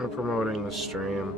I'm promoting the stream.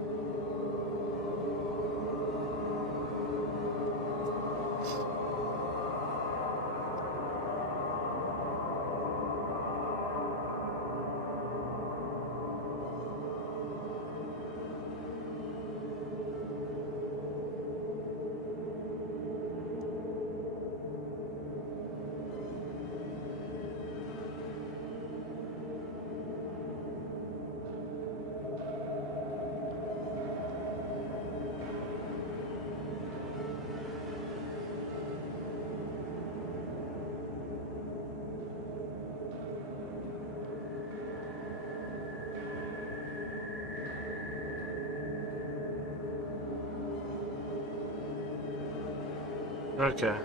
Okay.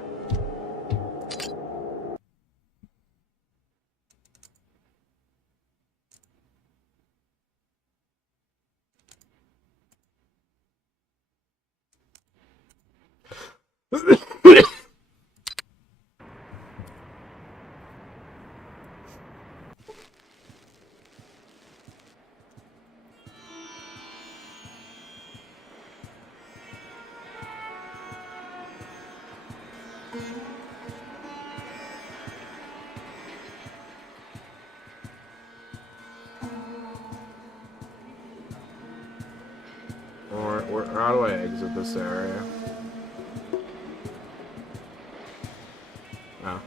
How do I exit this area? Oh.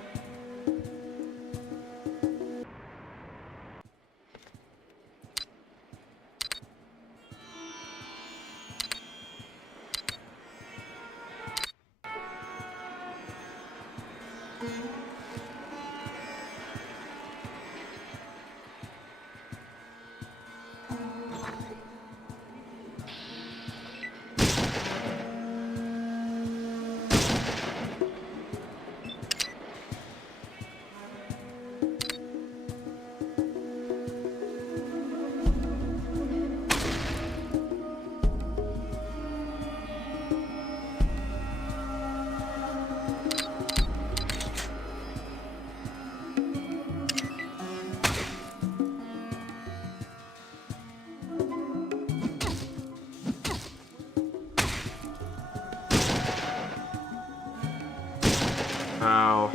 Ow.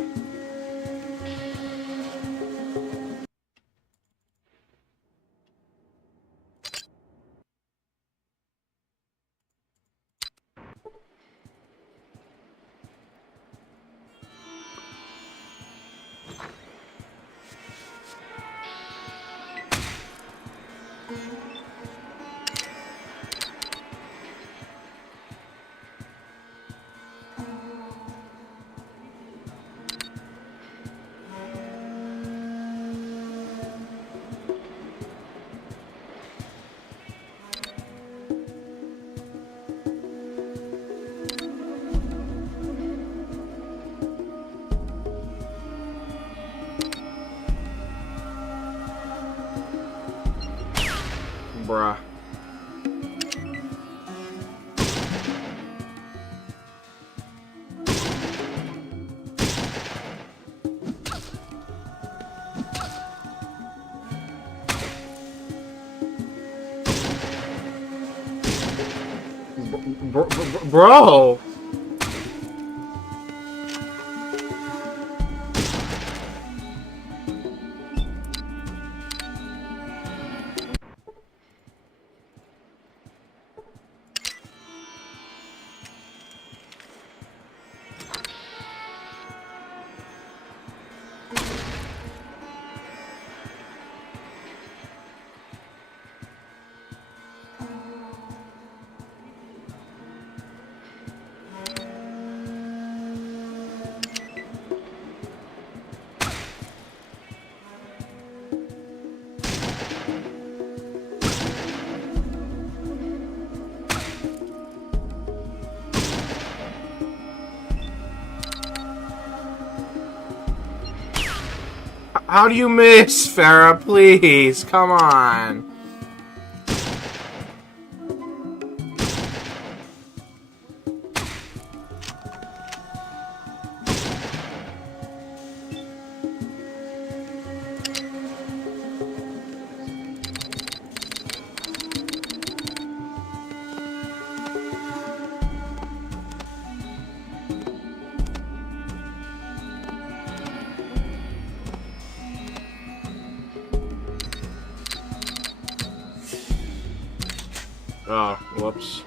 Bruh. Bro! How do you miss, Farah? Please, come on. Whoops.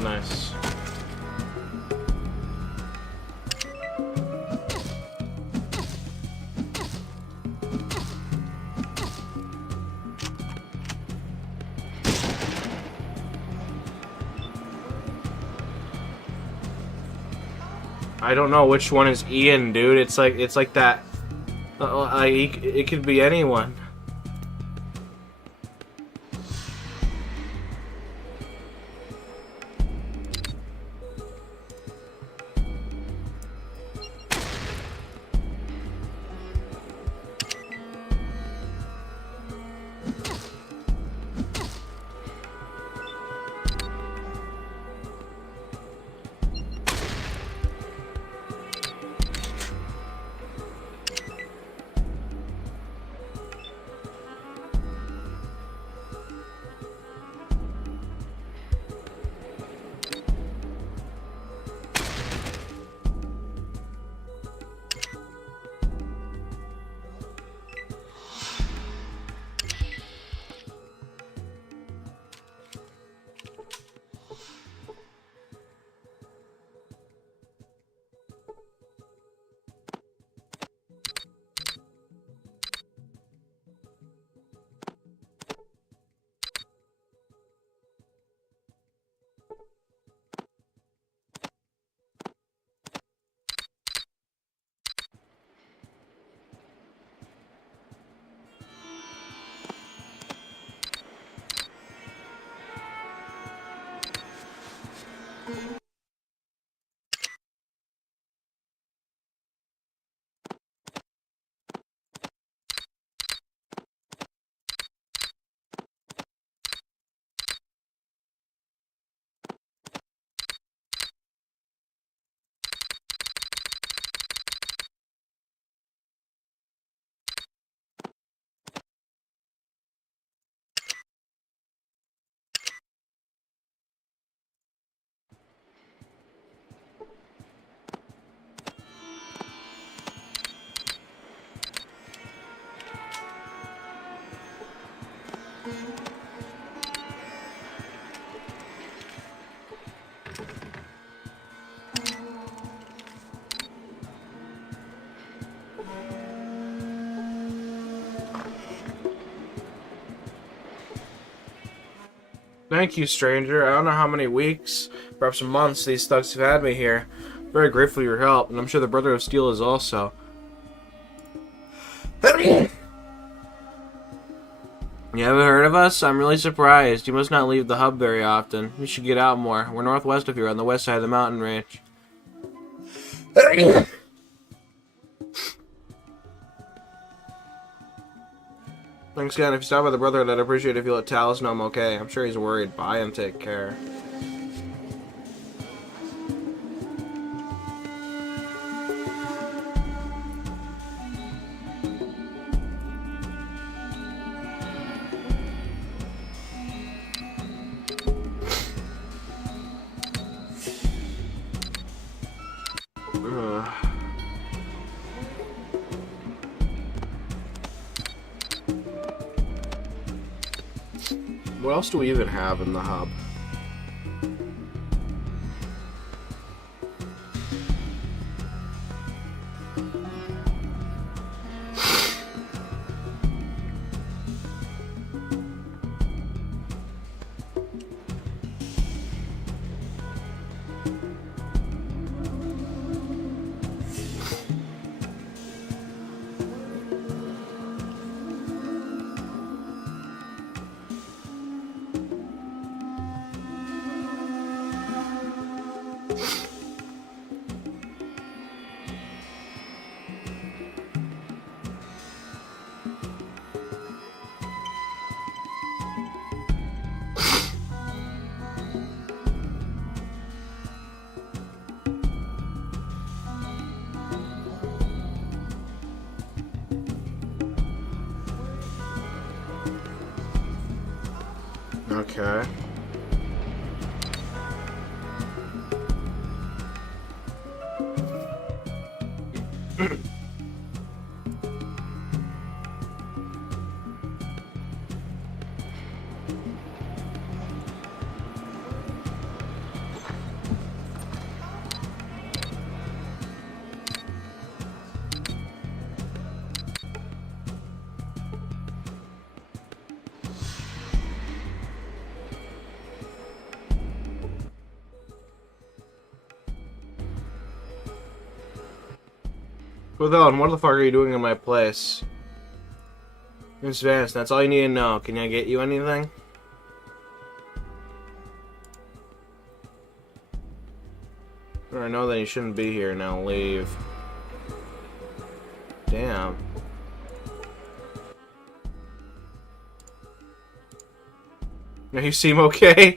Nice. I don't know which one is Ian, dude. It's like that. It could be anyone. Thank you, stranger. I don't know how many weeks, perhaps months, these thugs have had me here. Very grateful for your help, and I'm sure the Brother of Steel is also. You haven't heard of us? I'm really surprised. You must not leave the hub very often. You should get out more. We're northwest of here, on the west side of the mountain range. Thanks again. If you stop by the Brotherhood, I'd appreciate it if you let Talus know I'm okay. I'm sure he's worried. Bye and take care. What else do we even have in the hub? Okay. What the fuck are you doing in my place? Miss Vance, that's all you need to know. Can I get you anything? I know that you shouldn't be here. Now leave. Damn. Now you seem okay.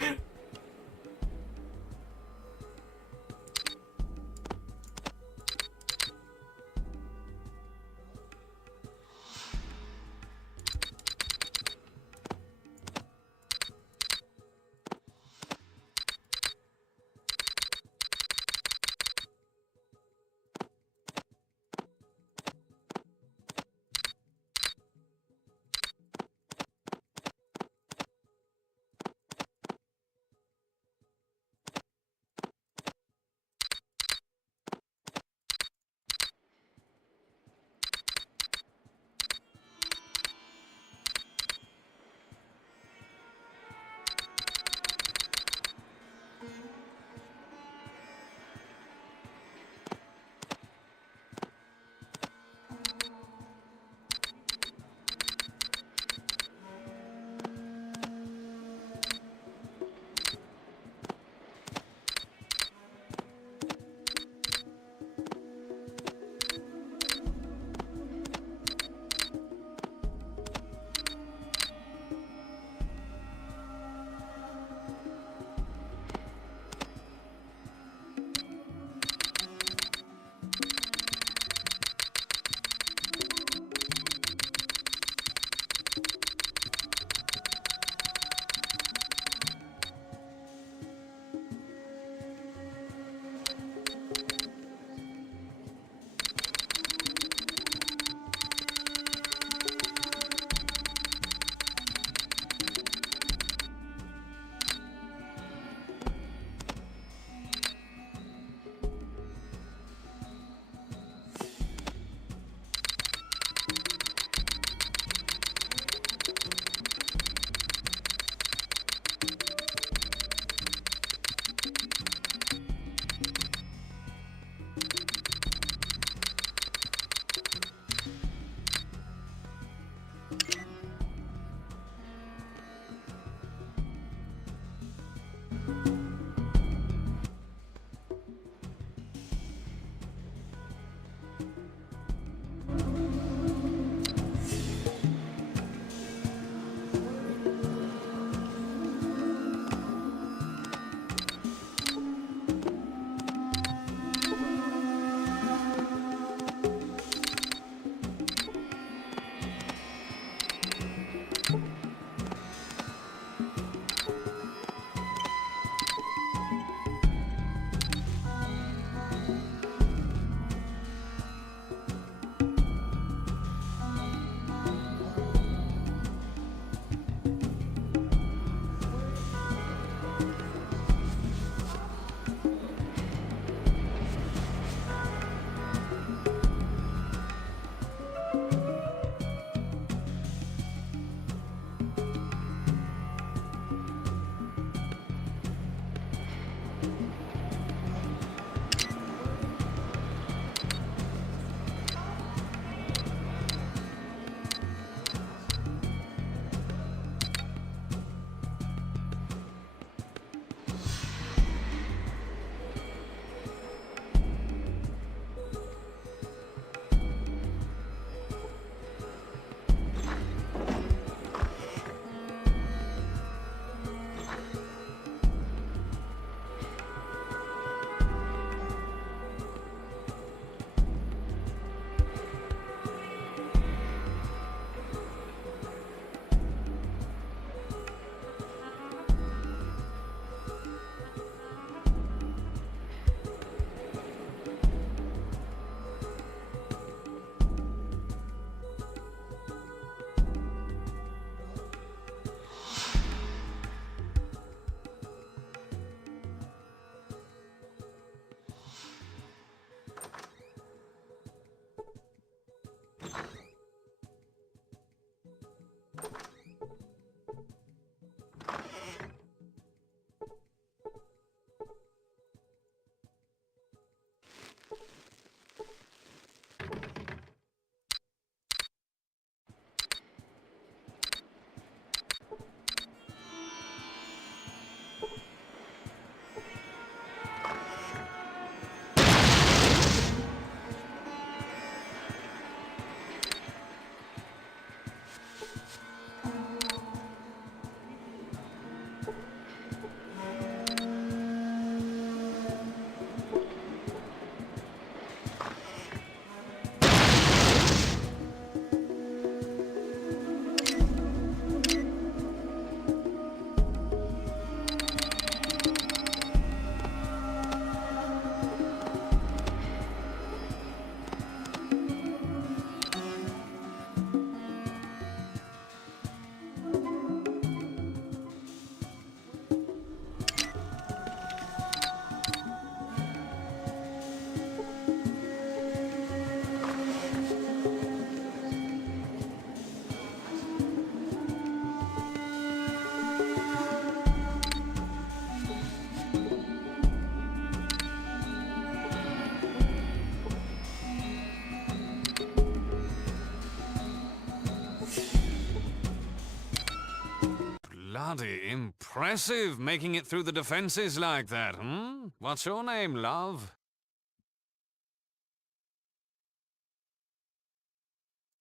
Bloody impressive, making it through the defenses like that, hmm? What's your name, love?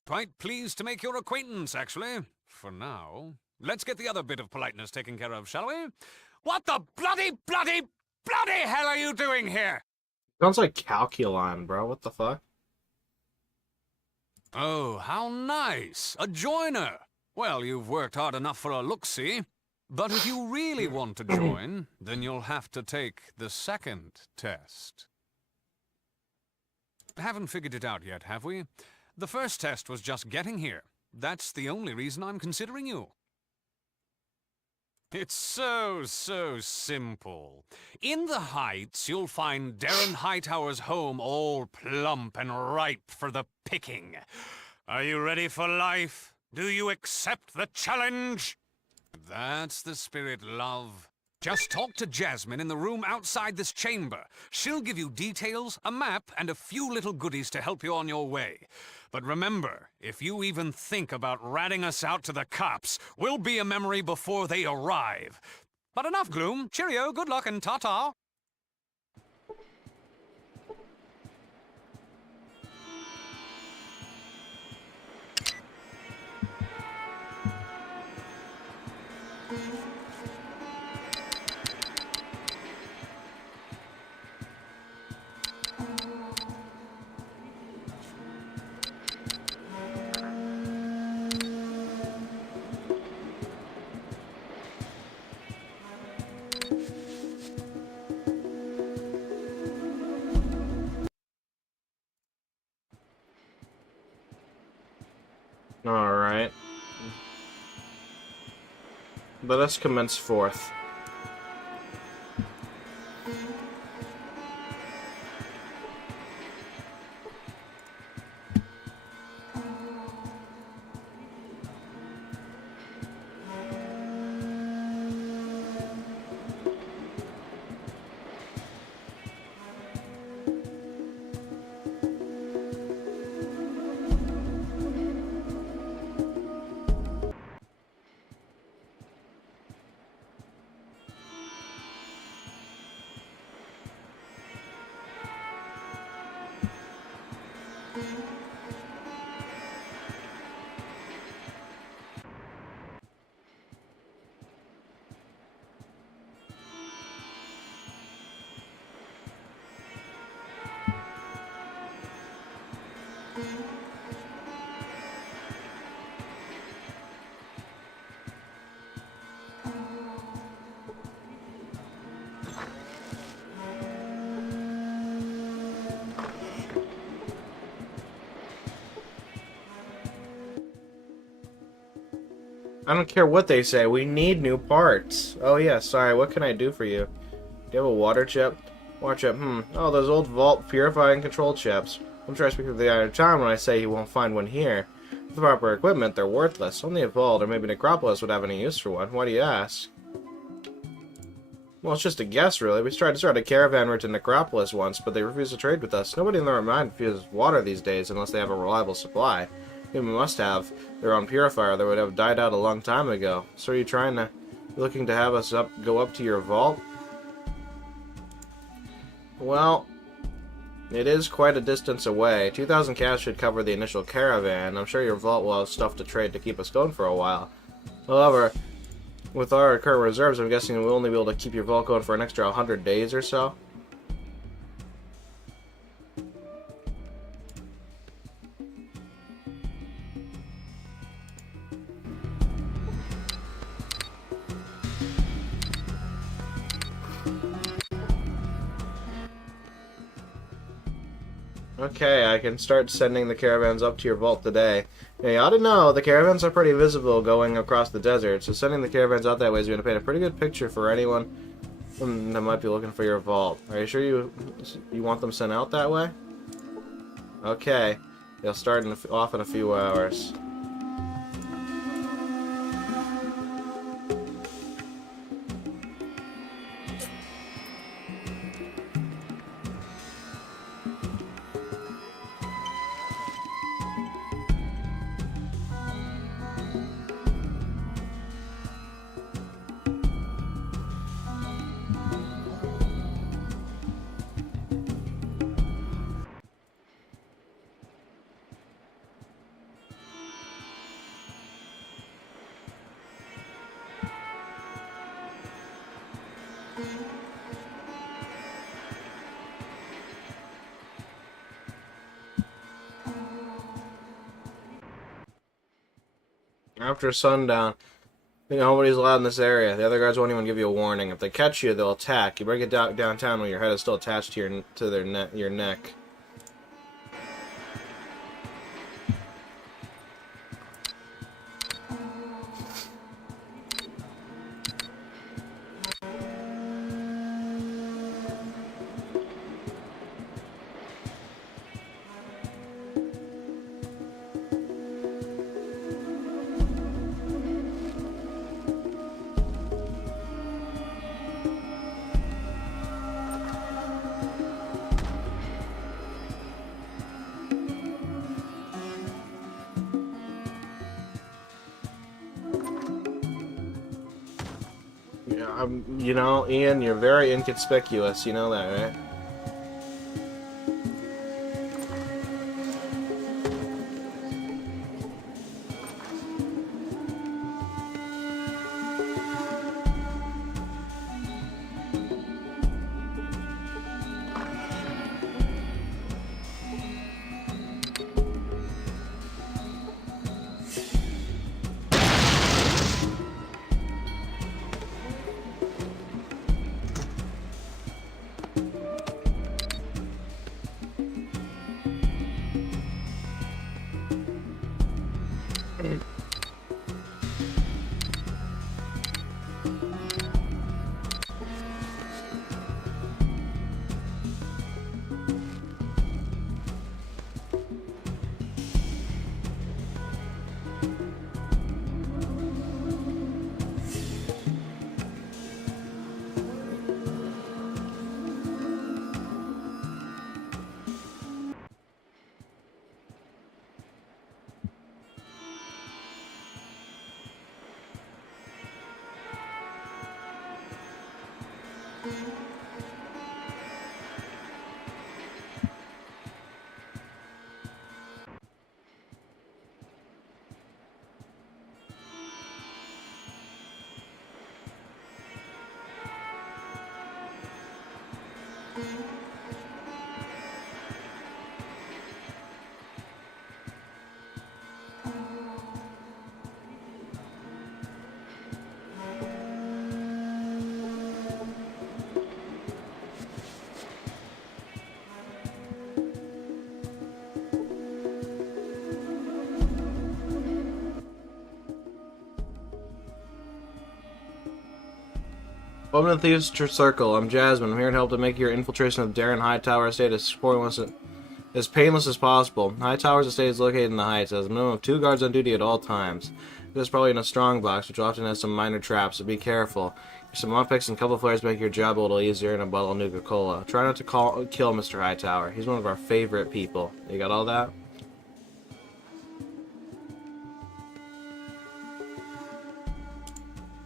Quite pleased to make your acquaintance, actually. For now. Let's get the other bit of politeness taken care of, shall we? What the bloody hell are you doing here? Sounds like Calculon, bro. What the fuck? Oh, how nice. A joiner. Well, you've worked hard enough for a look-see. But if you really want to join, then you'll have to take the second test. Haven't figured it out yet, have we? The first test was just getting here. That's the only reason I'm considering you. It's so simple. In the Heights, you'll find Darren Hightower's home all plump and ripe for the picking. Are you ready for life? Do you accept the challenge? That's the spirit, love. Just talk to Jasmine in the room outside this chamber. She'll give you details, a map, and a few little goodies to help you on your way. But remember, if you even think about ratting us out to the cops, we'll be a memory before they arrive. But enough gloom. Cheerio, good luck, and ta-ta. Alright. Let us commence forth. I don't care what they say, we need new parts. Oh yeah, sorry, what can I do for you? Do you have a water chip? Water chip, Oh, those old vault purifying control chips. I'm sure I speak of the iron time when I say you won't find one here. With the proper equipment, they're worthless. Only a vault or maybe Necropolis would have any use for one. Why do you ask? Well, it's just a guess, really. We tried to start a caravan route to Necropolis once, but they refused to trade with us. Nobody in their mind refuses water these days unless they have a reliable supply. Human must have their own purifier that would have died out a long time ago. So are you looking to have us go up to your vault? Well, it is quite a distance away. 2,000 cash should cover the initial caravan. I'm sure your vault will have stuff to trade to keep us going for a while. However, with our current reserves, I'm guessing we'll only be able to keep your vault going for an extra 100 days or so. Okay, I can start sending the caravans up to your vault today. Now, you ought to know, the caravans are pretty visible going across the desert, so sending the caravans out that way is going to paint a pretty good picture for anyone that might be looking for your vault. Are you sure you want them sent out that way? Okay, they'll start off in a few hours. After sundown, nobody's allowed in this area. The other guards won't even give you a warning. If they catch you, they'll attack. You break it downtown when your head is still attached to your neck. Yeah, you know, Ian, you're very inconspicuous. You know that, right? Welcome to the Thieves' Circle. I'm Jasmine. I'm here to help to make your infiltration of Darren Hightower estate as painless as possible. Hightower's estate is located in the Heights. It has a minimum of 2 guards on duty at all times. This is probably in a strong box, which often has some minor traps, so be careful. Some lockpicks and a couple of flares make your job a little easier, and a bottle of Nuka-Cola. Try not to kill Mr. Hightower. He's one of our favorite people. You got all that?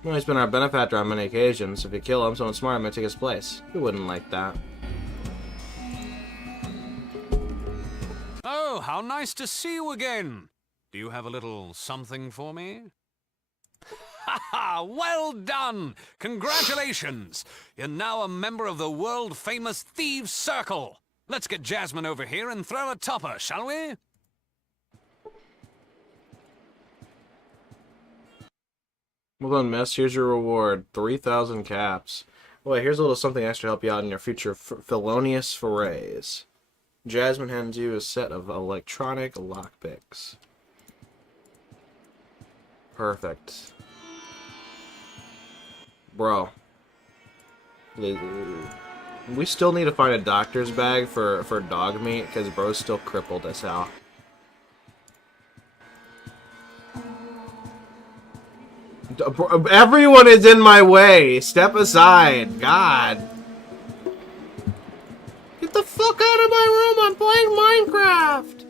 Well, he's been our benefactor on many occasions. If you kill him, someone smart might take his place. Who wouldn't like that? Oh, how nice to see you again. Do you have a little something for me? Ha ha! Well done! Congratulations! You're now a member of the world-famous Thieves' Circle. Let's get Jasmine over here and throw a topper, shall we? Well done, miss. Here's your reward. 3,000 caps. Wait, here's a little something extra to help you out in your future felonious forays. Jasmine hands you a set of electronic lockpicks. Perfect. Bro. We still need to find a doctor's bag for dog meat, because bro's still crippled as hell. Everyone is in my way. Step aside. God. Get the fuck out of my room. I'm playing Minecraft.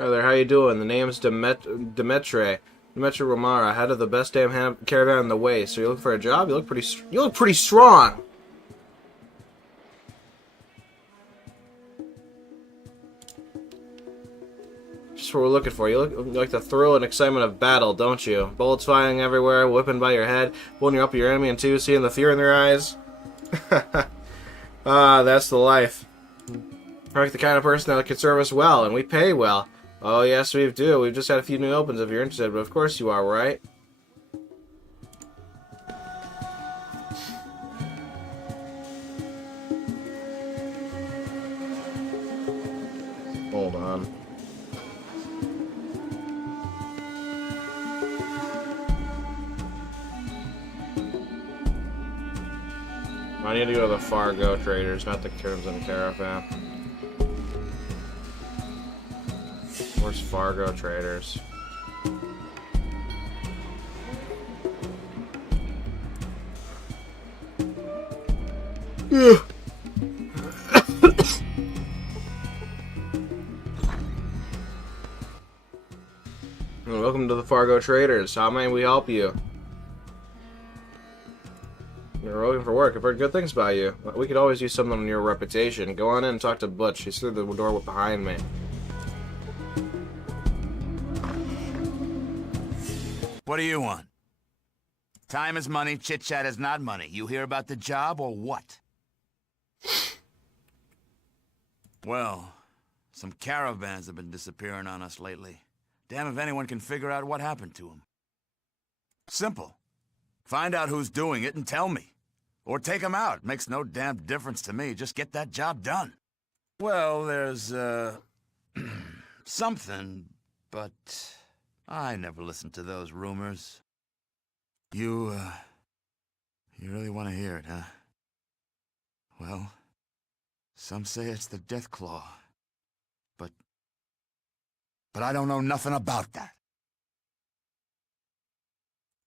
Hi there, how you doing? The name's Demetre Romara, head of the best damn caravan in the way. So you looking for a job? You look pretty strong. Just what we're looking for. You look like the thrill and excitement of battle, don't you? Bullets flying everywhere, whipping by your head, pulling you up your enemy in two, seeing the fear in their eyes. Ah, that's the life. We're like the kind of person that can serve us well, and we pay well. Oh, yes, we do. We've just had a few new opens if you're interested, but of course you are, right? Hold on. I need to go to the Fargo Traders, not the Crimson Caravan. Where's Fargo Traders? Welcome to the Fargo Traders. How may we help you? You're looking for work. I've heard good things about you. We could always use someone on your reputation. Go on in and talk to Butch. He's through the door behind me. What do you want? Time is money, chit-chat is not money. You hear about the job or what? Well, some caravans have been disappearing on us lately. Damn if anyone can figure out what happened to them. Simple. Find out who's doing it and tell me. Or take them out. Makes no damn difference to me. Just get that job done. Well, there's, something, but I never listened to those rumors. You really want to hear it, huh? Well, some say it's the Death Claw. But I don't know nothing about that.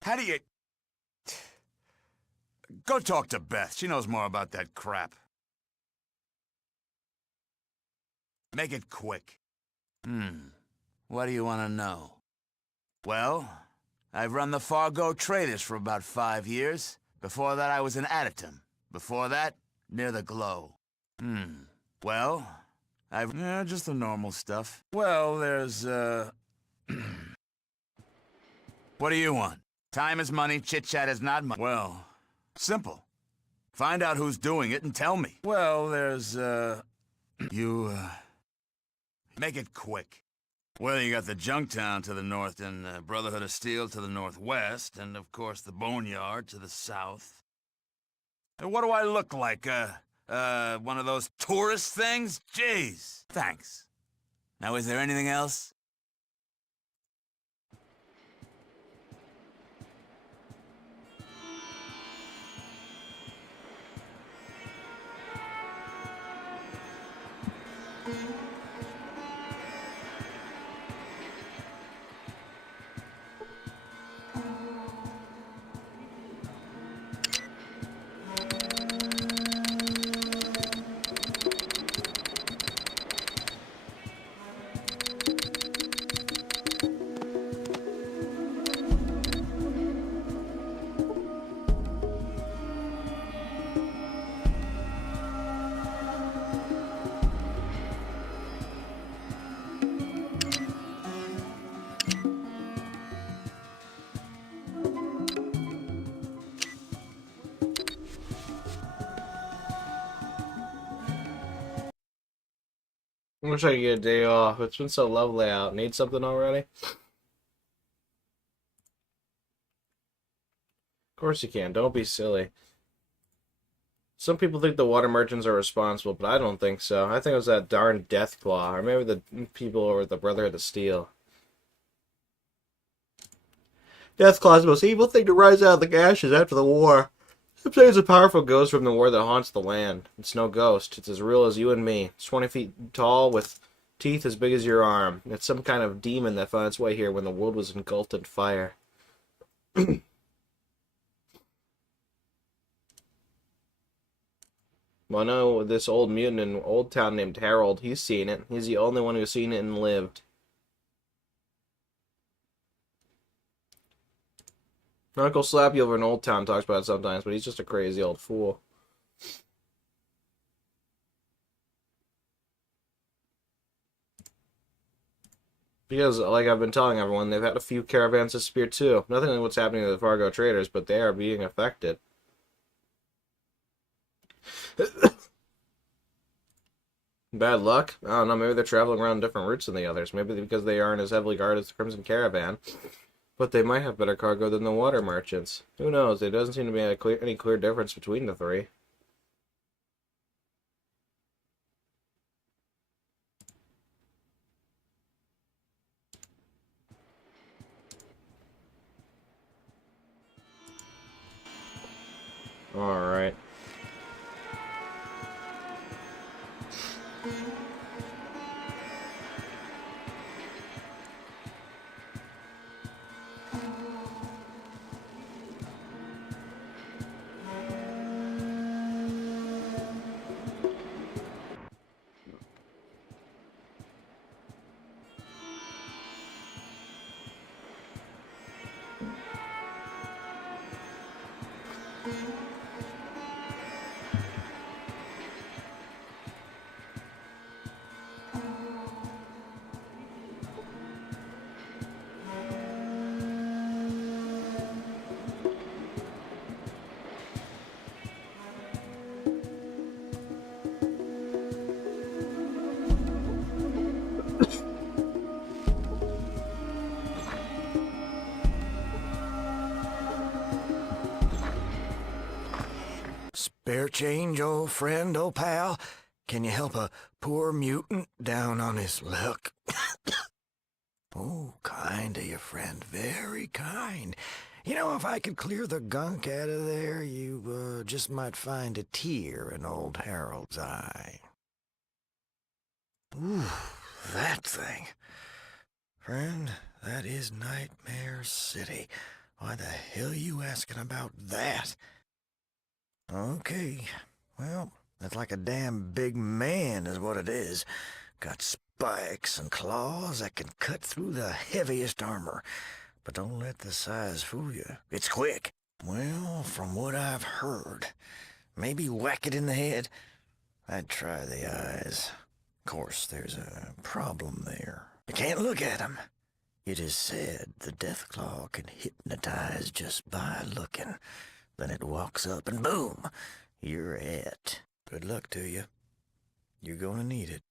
How do you... Go talk to Beth. She knows more about that crap. Make it quick. What do you want to know? Well, I've run the Fargo Traders for about 5 years. Before that, I was in Aditum. Before that, near the Glow. Well, just the normal stuff. Well, there's, What do you want? Time is money, chit-chat is not money. Well, simple. Find out who's doing it and tell me. Well, there's, Make it quick. Well, you got the Junktown to the north and Brotherhood of Steel to the northwest, and of course the Boneyard to the south. And what do I look like, one of those tourist things? Jeez. Thanks. Now, is there anything else? I wish I could get a day off. It's been so lovely out. Need something already? Of course you can. Don't be silly. Some people think the water merchants are responsible, but I don't think so. I think it was that darn Death Claw, or maybe the people over the Brotherhood of Steel. Death Claw is the most evil thing to rise out of the ashes after the war. Some say it's a powerful ghost from the war that haunts the land. It's no ghost. It's as real as you and me. It's 20 feet tall with teeth as big as your arm. It's some kind of demon that found its way here when the world was engulfed in fire. Well, I know this old mutant in Old Town named Harold. He's seen it. He's the only one who's seen it and lived. Uncle Slappy over in Old Town talks about it sometimes, but he's just a crazy old fool. Because, like I've been telling everyone, they've had a few caravans disappear too. Nothing like what's happening to the Fargo traders, but they are being affected. Bad luck? I don't know, maybe they're traveling around different routes than the others. Maybe because they aren't as heavily guarded as the Crimson Caravan. But they might have better cargo than the water merchants. Who knows? There doesn't seem to be any clear difference between the three. Alright. Spare change, old friend, old pal? Can you help a poor mutant down on his luck? Oh, kind of you, friend. Very kind. You know, if I could clear the gunk out of there, you just might find a tear in old Harold's eye. Ooh, that thing. Friend, that is Nightmare City. Why the hell you asking about that? Okay, well, that's like a damn big man is what it is. Got spikes and claws that can cut through the heaviest armor. But don't let the size fool you. It's quick. Well, from what I've heard, maybe whack it in the head. I'd try the eyes. Of course, there's a problem there. You can't look at 'em. It is said the Deathclaw can hypnotize just by looking. Then it walks up and boom, you're it. Good luck to you. You're gonna need it.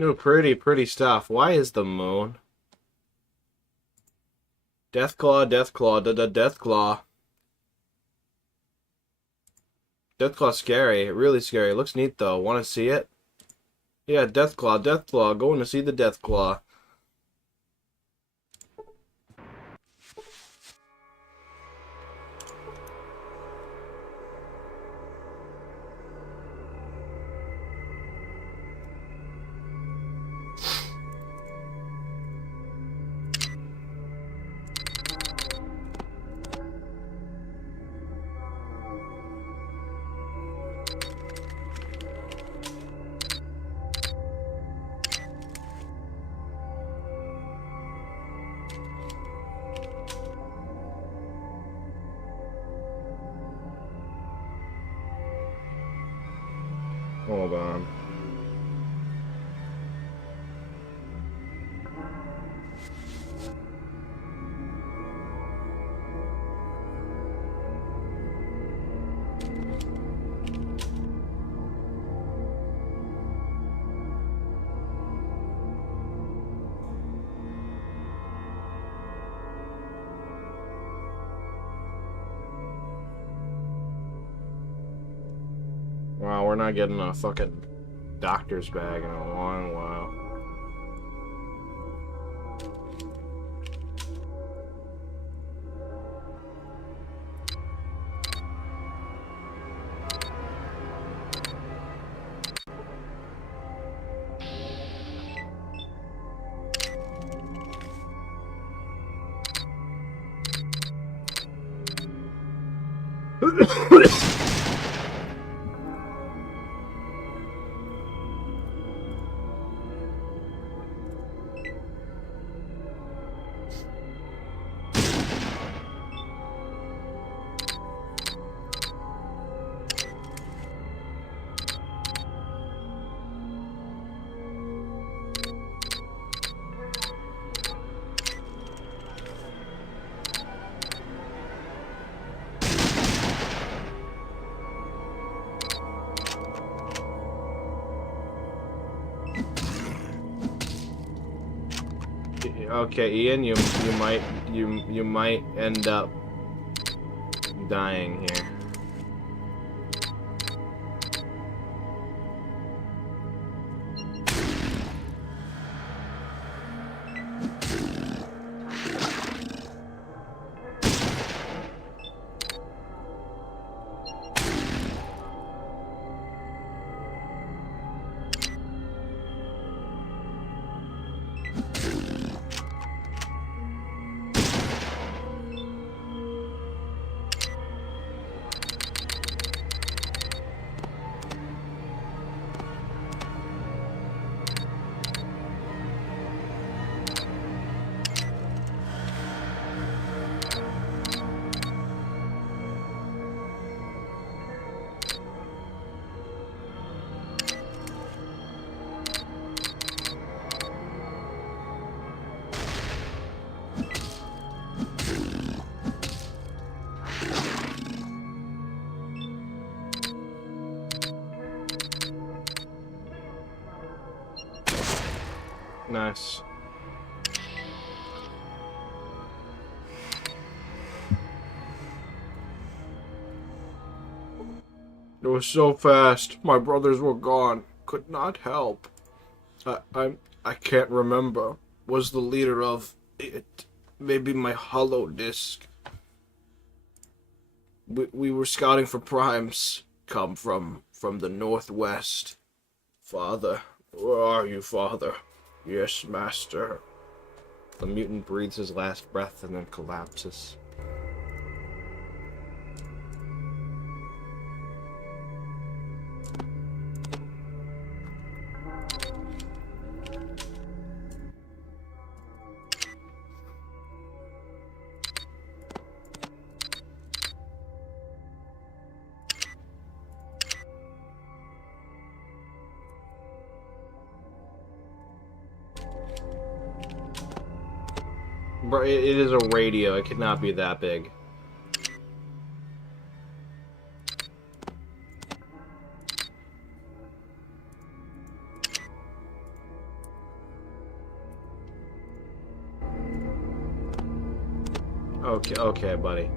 Ooh, pretty stuff. Why is the moon? Deathclaw, Deathclaw, Deathclaw. Deathclaw's scary, really scary. It looks neat though. Want to see it? Yeah, Deathclaw, Deathclaw. Going to see the Deathclaw. Hold on. Wow, we're not getting a fucking doctor's bag in a long while. Okay, Ian, you might end up dying here. Nice. It was so fast. My brothers were gone. Could not help. I can't remember. Was the leader of it. Maybe my hollow disc. We were scouting for primes. Come from the northwest. Father. Where are you, Father? Yes, Master. The mutant breathes his last breath and then collapses. Bro, it is a radio. It could not be that big. Okay, buddy.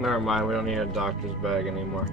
Never mind, we don't need a doctor's bag anymore.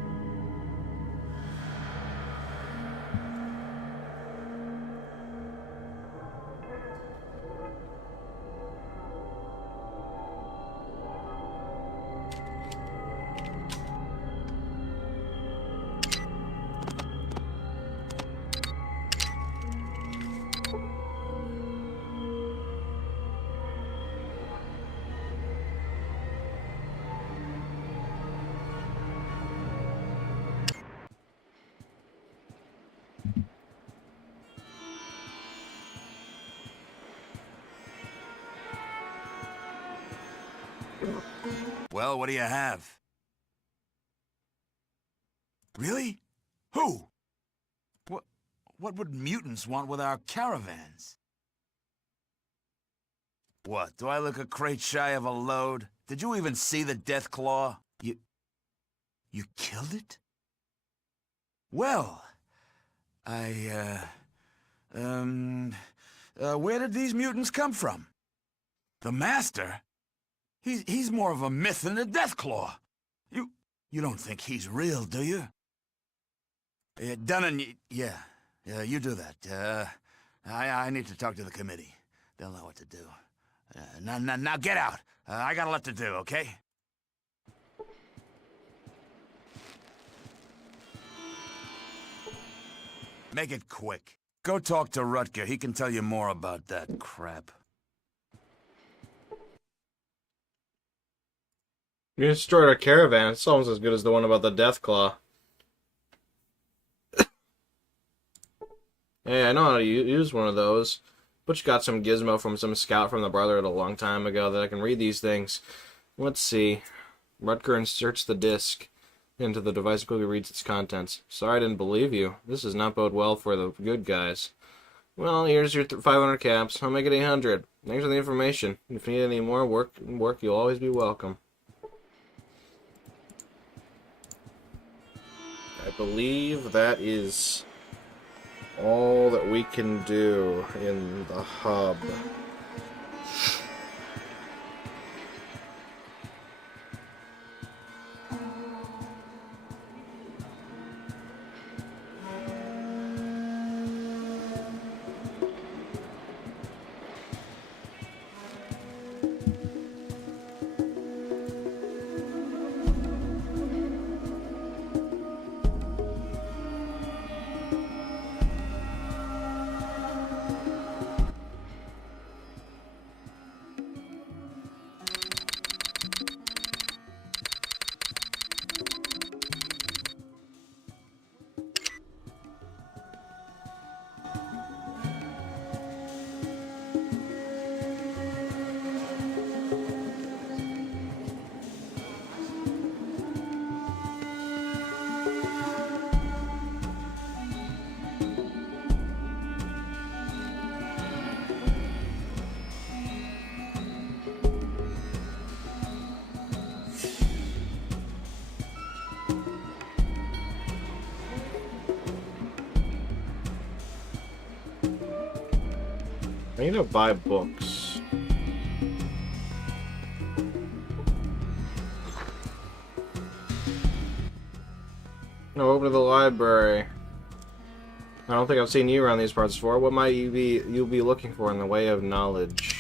Well, what do you have? Really? Who? What would mutants want with our caravans? What, do I look a crate shy of a load? Did you even see the death claw? You killed it? Well, where did these mutants come from? The Master? He's more of a myth than the death claw. You don't think he's real, do you? Dunnan, yeah, you do that. I need to talk to the committee. They'll know what to do. Now get out. I got a lot to do, okay? Make it quick. Go talk to Rutger. He can tell you more about that crap. You destroyed our caravan. It's almost as good as the one about the death claw. Hey, I know how to use one of those. Butch got some gizmo from some scout from the Brotherhood a long time ago that I can read these things. Let's see. Rutger inserts the disc into the device and quickly reads its contents. Sorry I didn't believe you. This does not bode well for the good guys. Well, here's your 500 caps. I'll make it 800. Thanks for the information. If you need any more work, you'll always be welcome. I believe that is all that we can do in the hub. I need to buy books. No, open to the library. I don't think I've seen you around these parts before. What might you be looking for in the way of knowledge?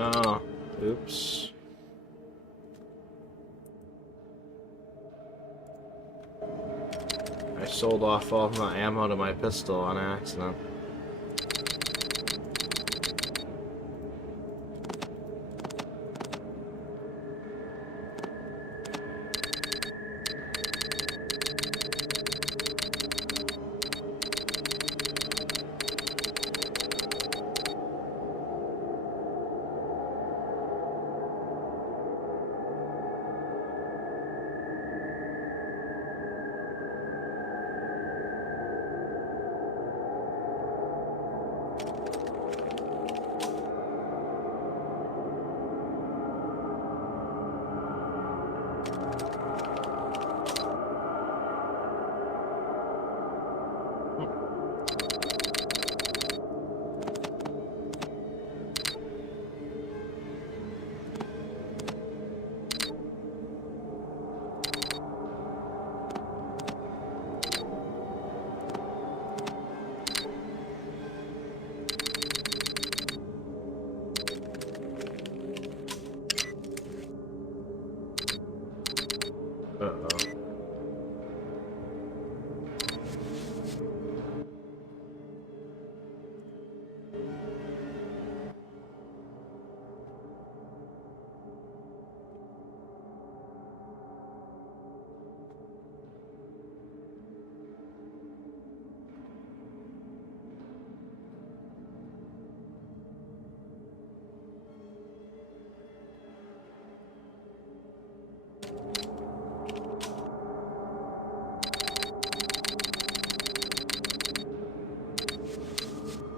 Oh, oops. I sold off all of my ammo to my pistol on accident. Uh-oh.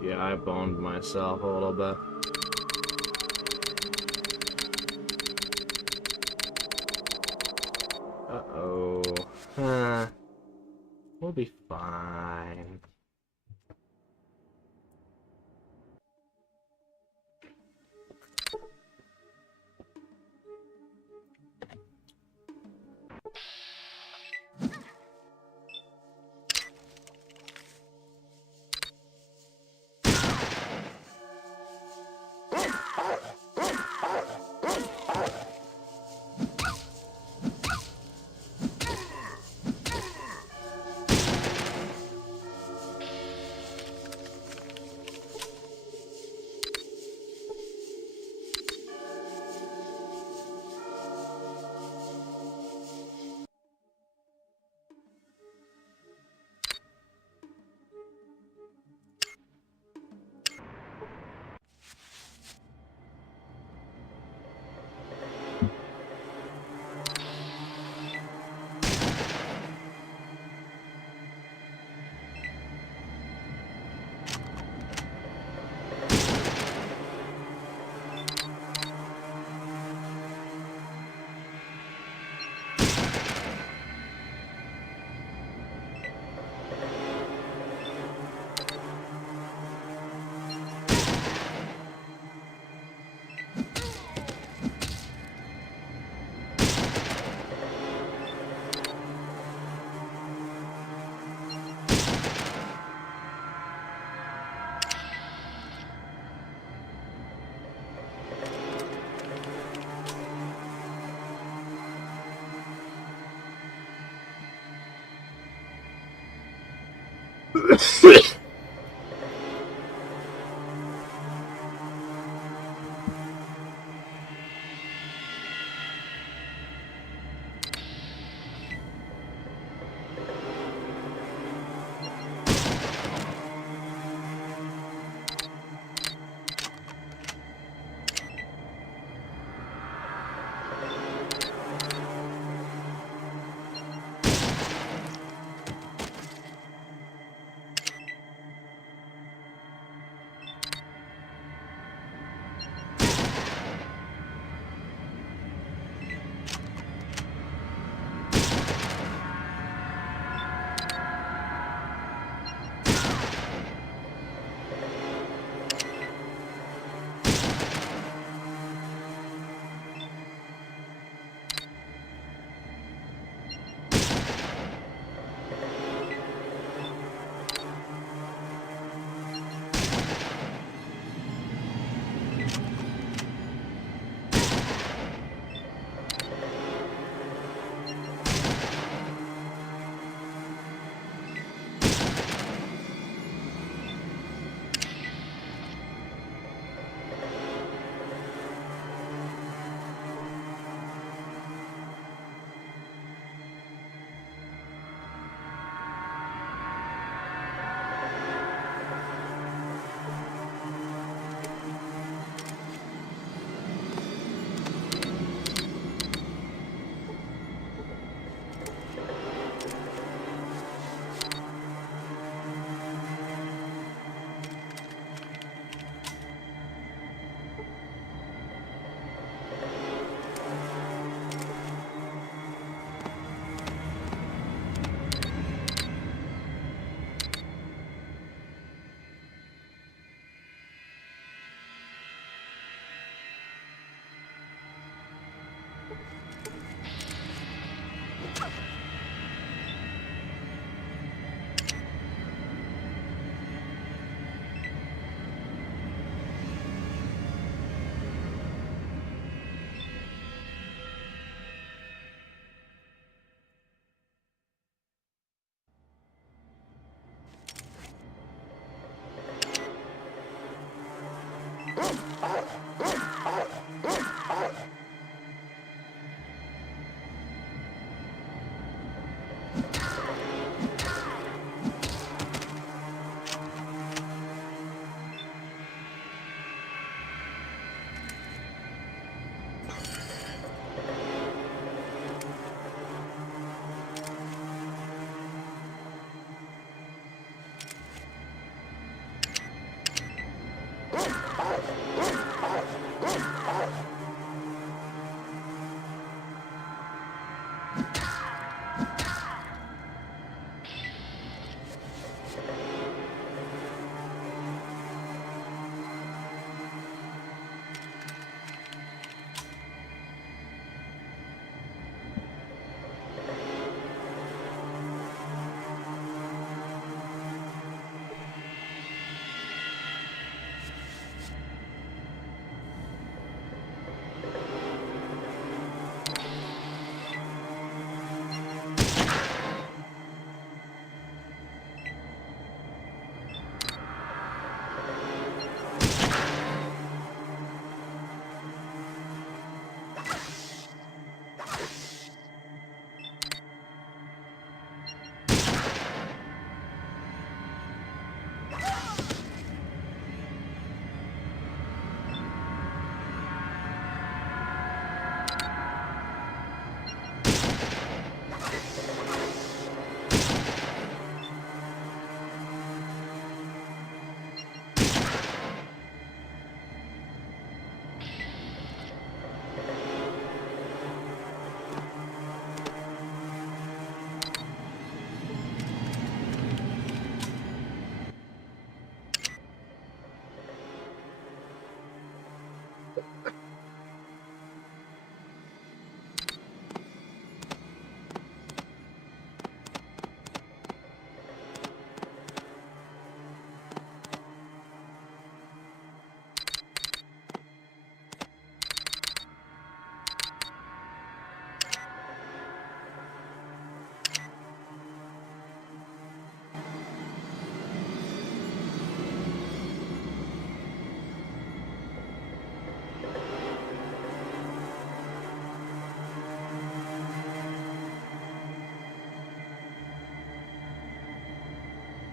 Yeah, I boned myself a little bit. Uh-oh. We'll be fine.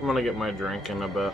I'm gonna get my drink in a bit.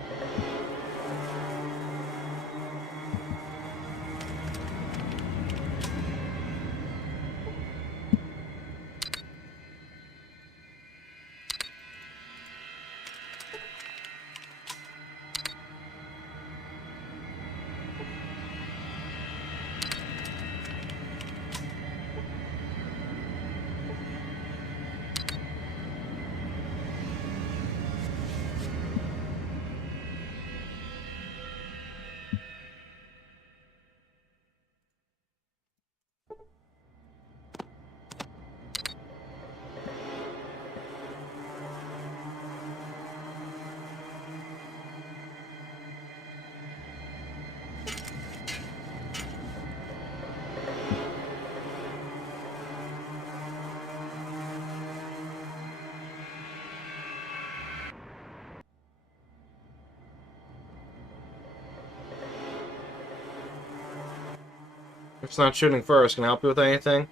It's not shooting first. Can I help you with anything?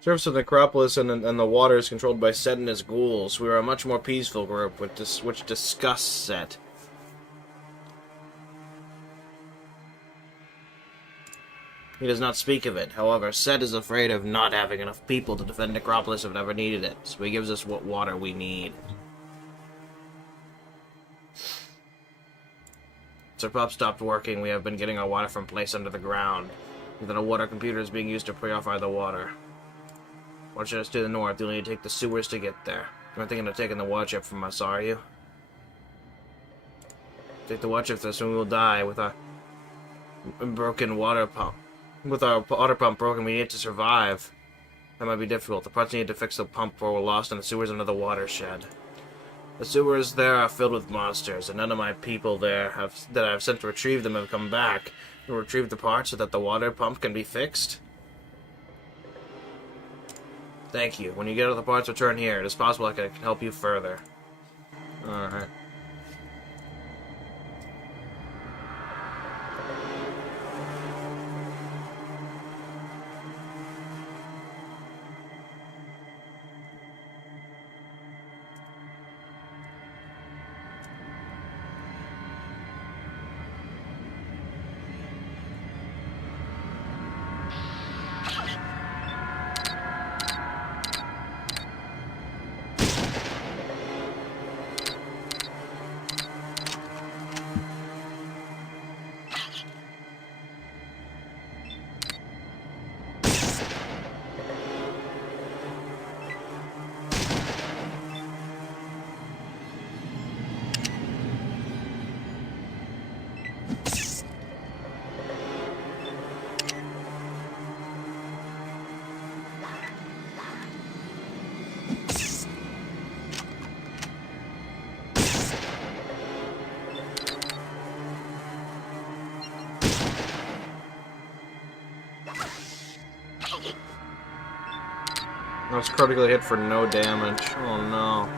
Surface of the Necropolis and the water is controlled by Set and his ghouls. We are a much more peaceful group, which disgusts Set. He does not speak of it. However, Set is afraid of not having enough people to defend Necropolis if it ever needed it, so he gives us what water we need. Since our pump stopped working, we have been getting our water from place under the ground. And then a water computer is being used to purify the water. Watch us to the north. You'll need to take the sewers to get there. You're not thinking of taking the water chip from us, are you? Take the water chip, so soon we will die with our broken water pump. With our water pump broken, we need to survive. That might be difficult. The parts need to fix the pump or we're lost in the sewers under the watershed. The sewers there are filled with monsters, and none of my people there that I've sent to retrieve them have come back. To retrieve the parts so that the water pump can be fixed? Thank you. When you get all the parts, return here. It is possible I can help you further. Alright. I was critically hit for no damage. Oh no.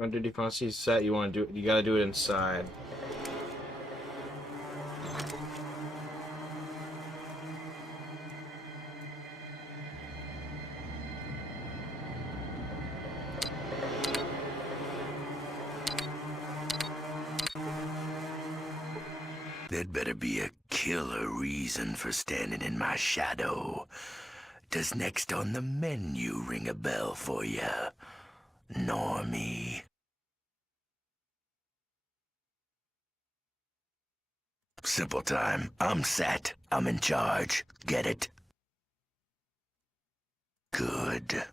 Under dependency set, you want to do. You gotta do it inside. There'd better be a killer reason for standing in my shadow. Does next on the menu ring a bell for ya, Normie? Simple time. I'm set. I'm in charge. Get it? Good.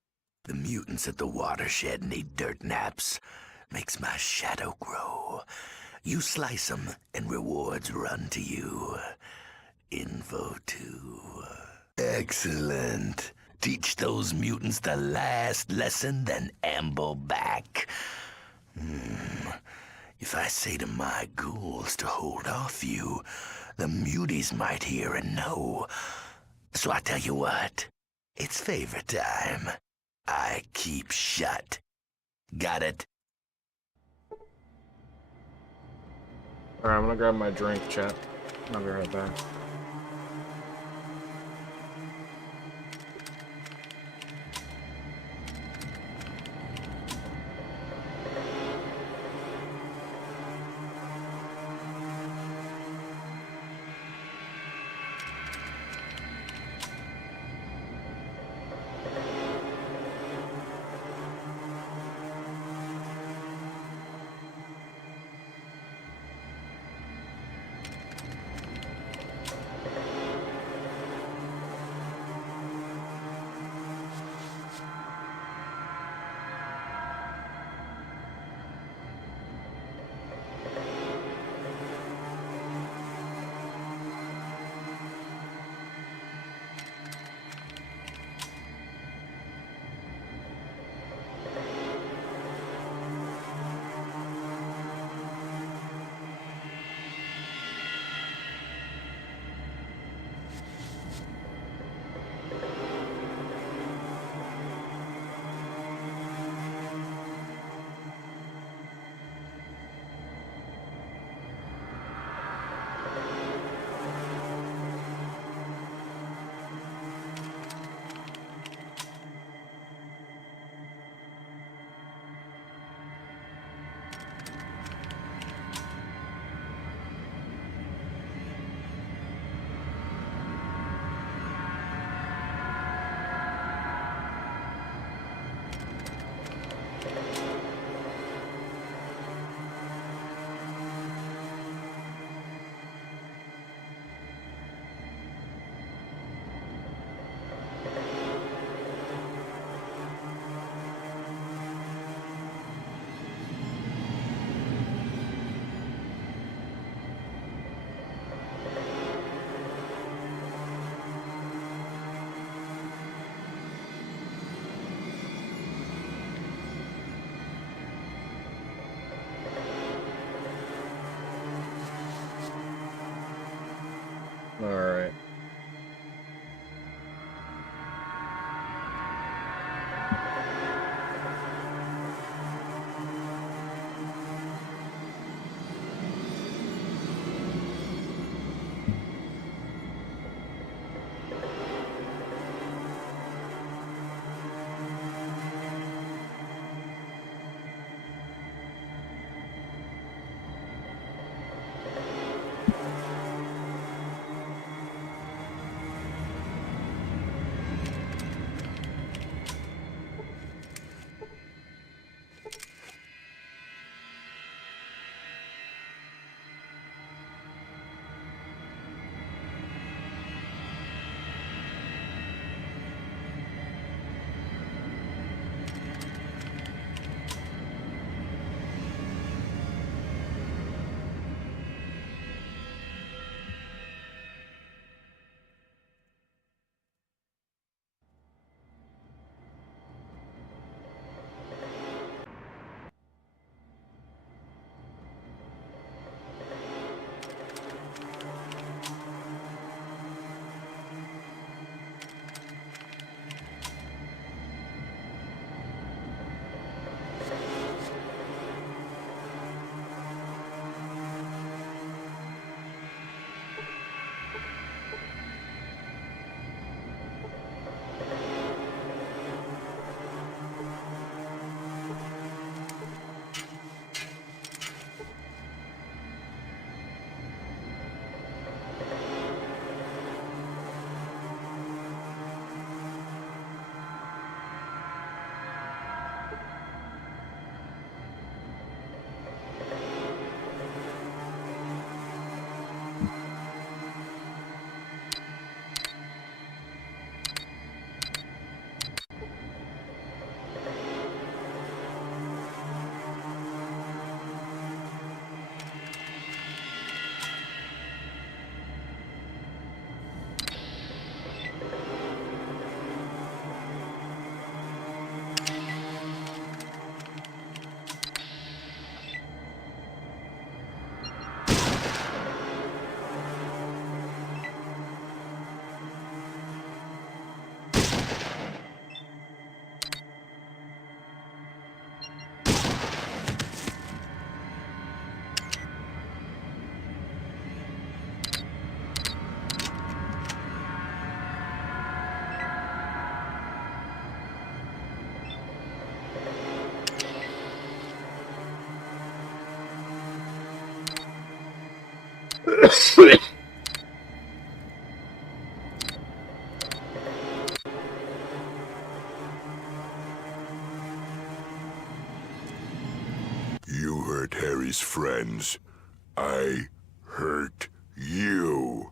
The mutants at the watershed need dirt naps. Makes my shadow grow. You slice 'em, and rewards run to you. Info too. Excellent. Teach those mutants the last lesson, then amble back. If I say to my ghouls to hold off you, the muties might hear and know. So I tell you what, it's favor time. I keep shut. Got it? Alright, I'm gonna grab my drink, chat. I'll be right back. You hurt Harry's friends. I hurt you.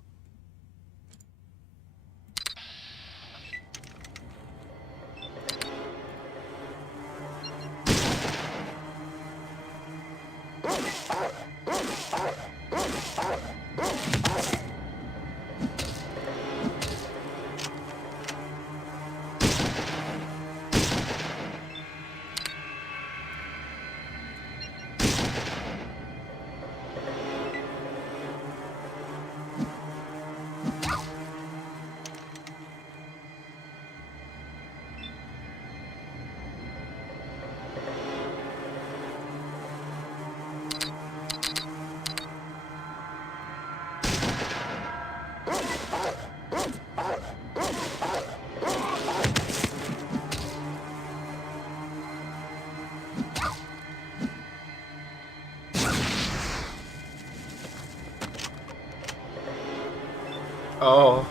Oh.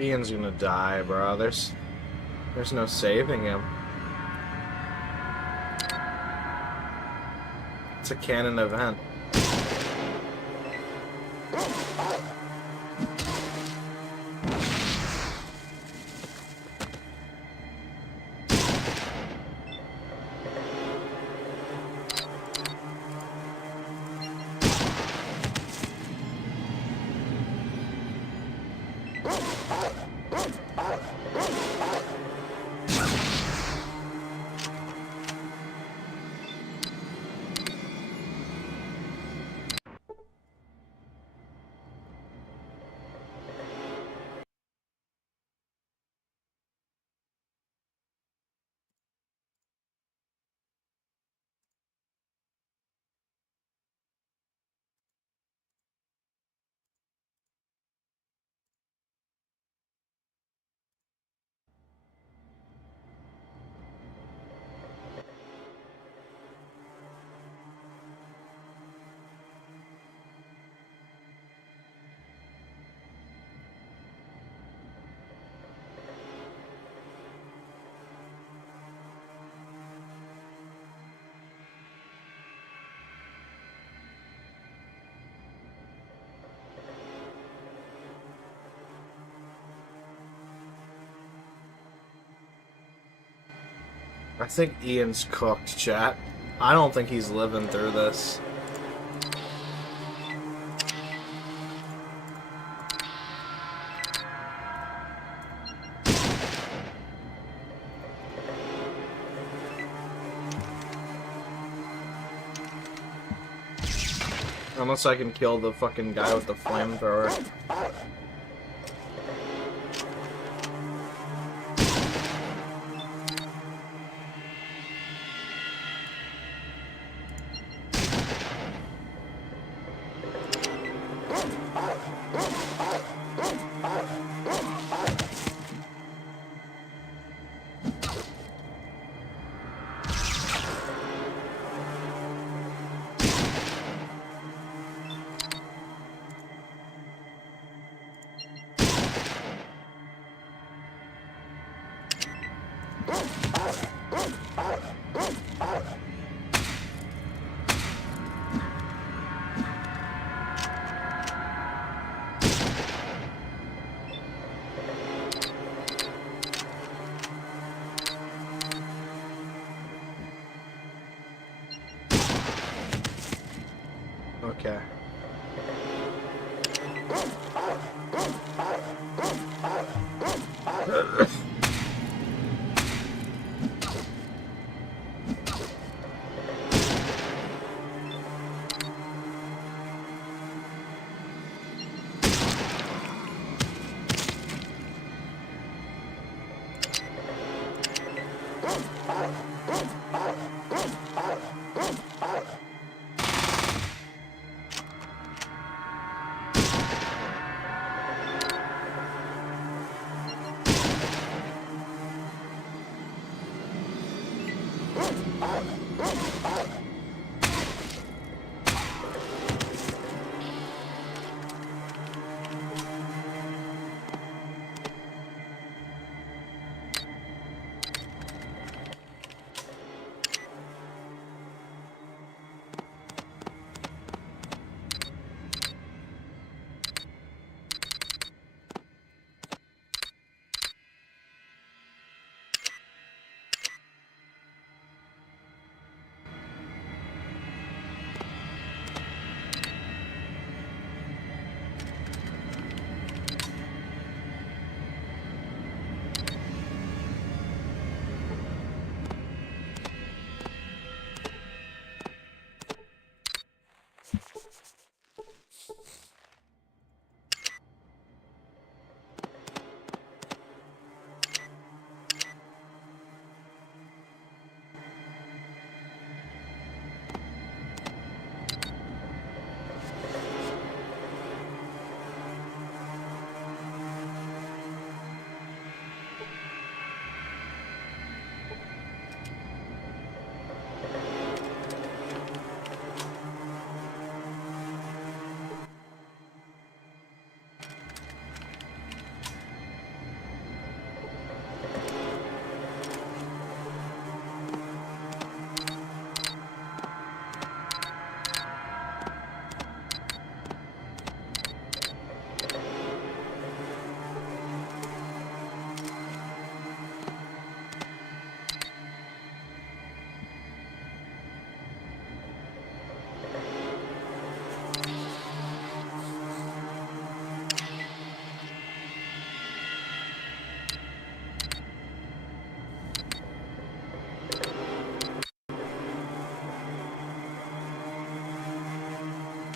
Ian's gonna die, bro. There's no saving him. It's a canon event. I think Ian's cooked, chat. I don't think he's living through this. Unless I can kill the fucking guy with the flamethrower. Okay.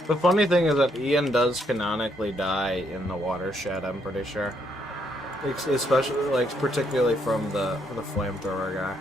The funny thing is that Ian does canonically die in the watershed, I'm pretty sure. Especially, like, particularly from the flamethrower guy.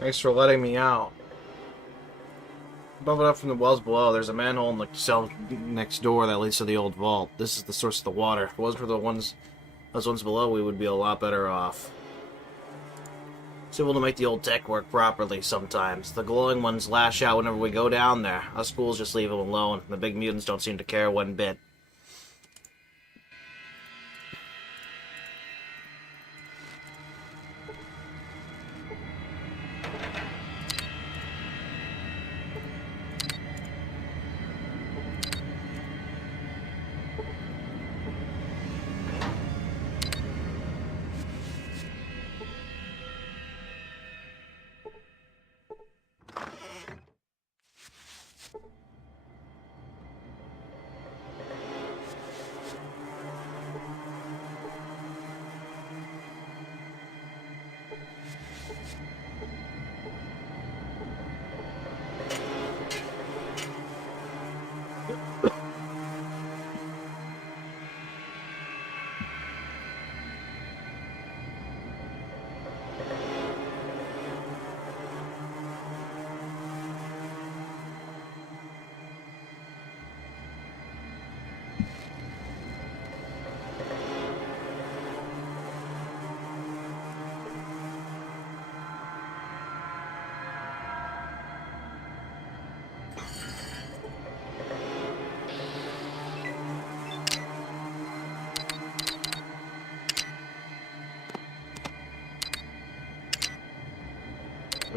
Thanks for letting me out. Above it up from the wells below, there's a manhole in the cell next door that leads to the old vault. This is the source of the water. If it wasn't for those ones below, we would be a lot better off. It's able to make the old tech work properly sometimes. The glowing ones lash out whenever we go down there. Us fools just leave them alone. The big mutants don't seem to care one bit.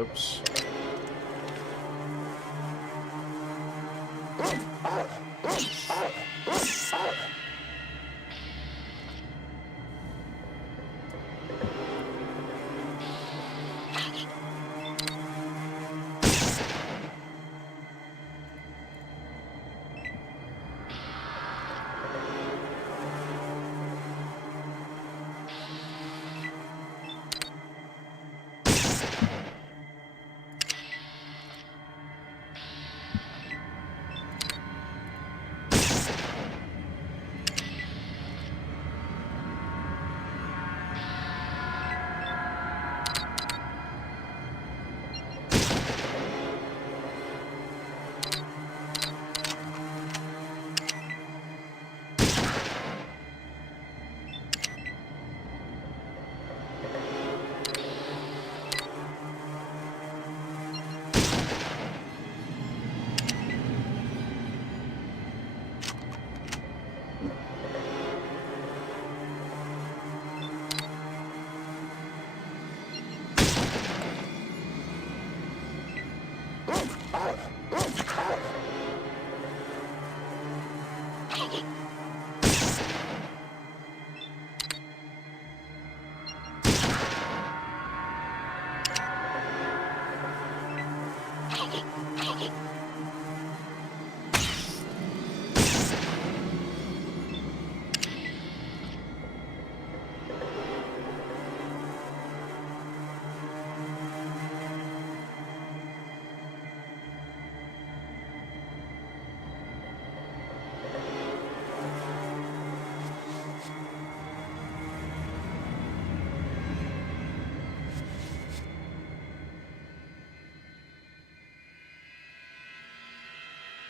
Oops.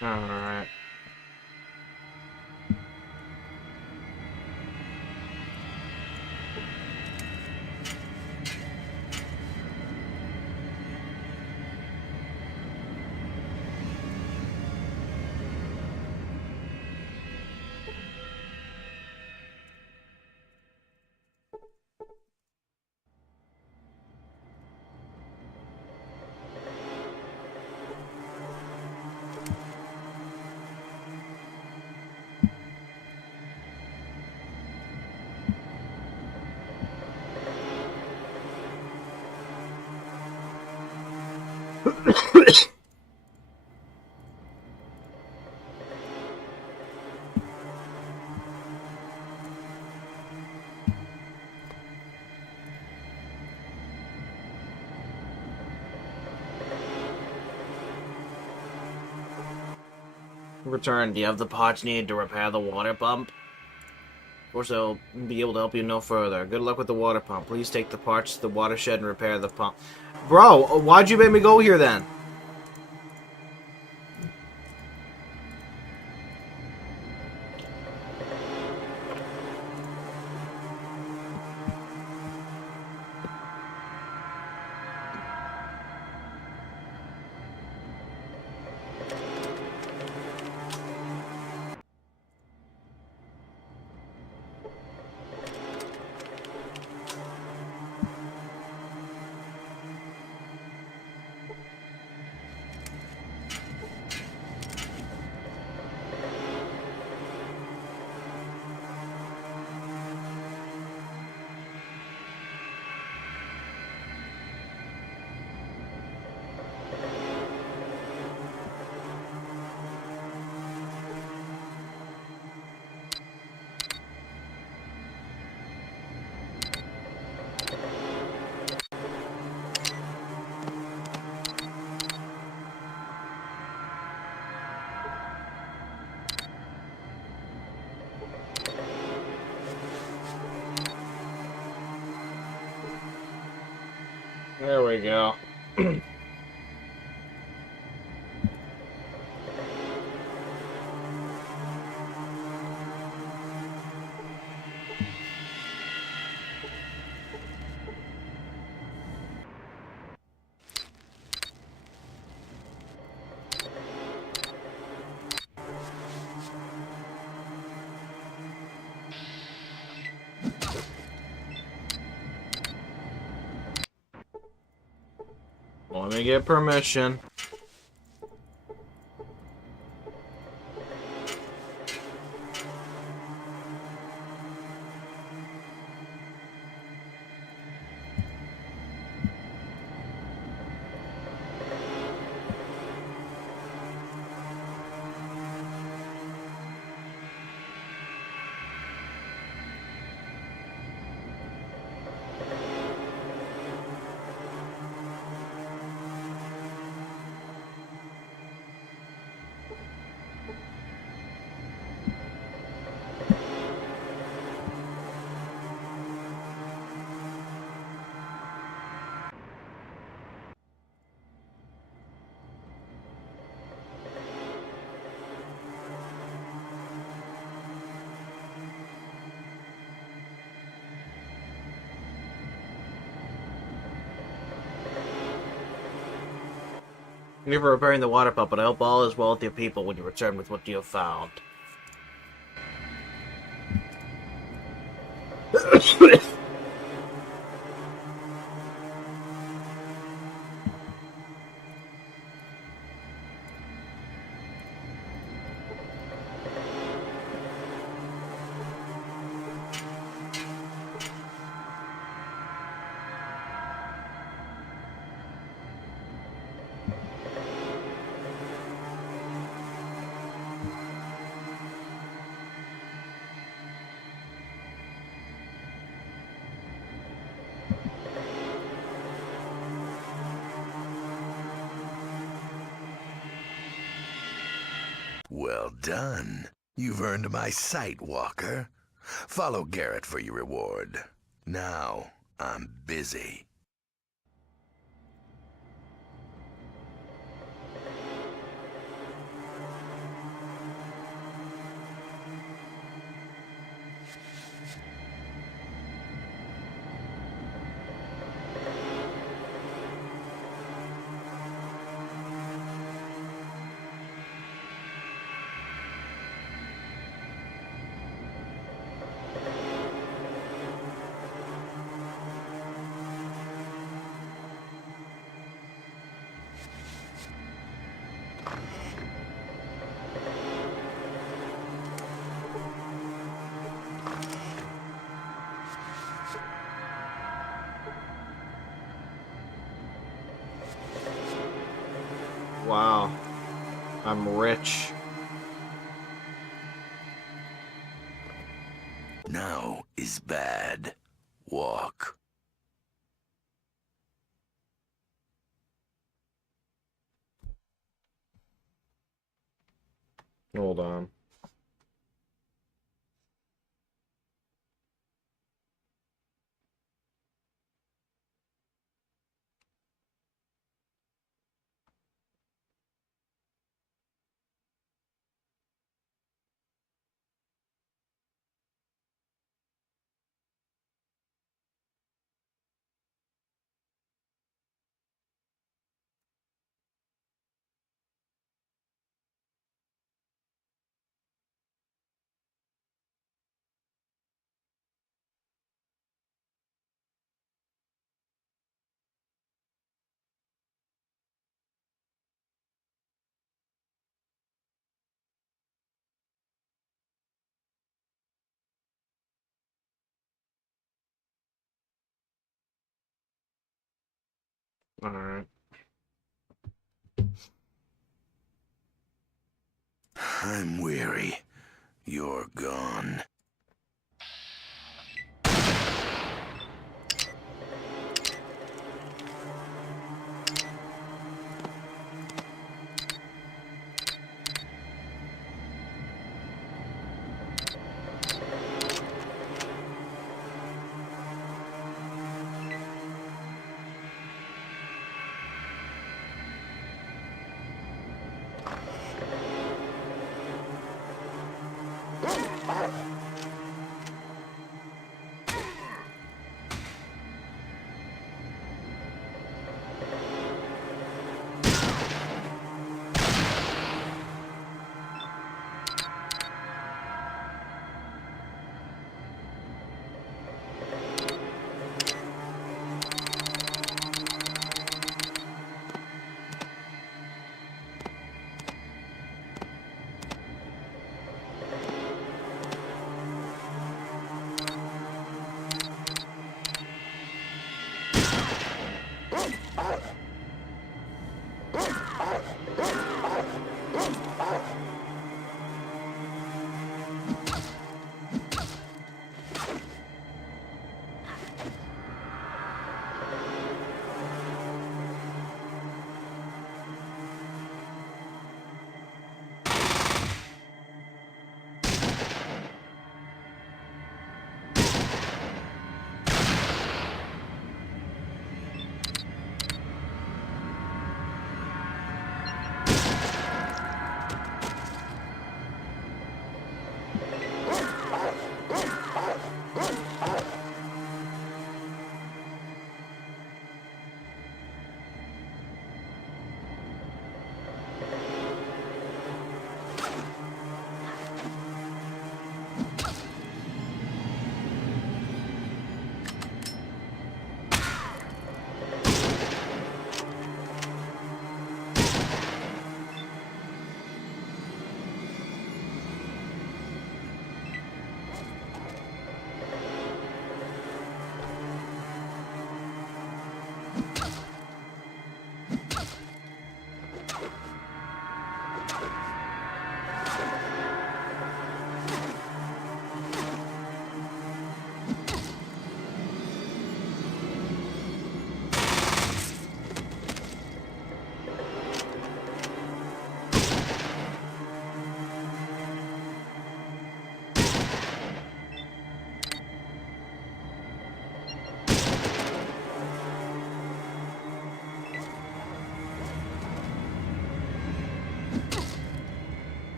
Alright. Return. Do you have the parts needed to repair the water pump? Of course, I'll be able to help you no further. Good luck with the water pump. Please take the parts to the watershed and repair the pump. Bro, why'd you make me go here then? There we go. Well, Let me get permission. Thank you for repairing the water pump, but I hope all is well with your people when you return with what you have found. Well done. You've earned my sight, Walker. Follow Garrett for your reward. Now, I'm busy. Wow. I'm rich. Now is bad. Walk. Hold on. Alright. I'm weary. You're gone.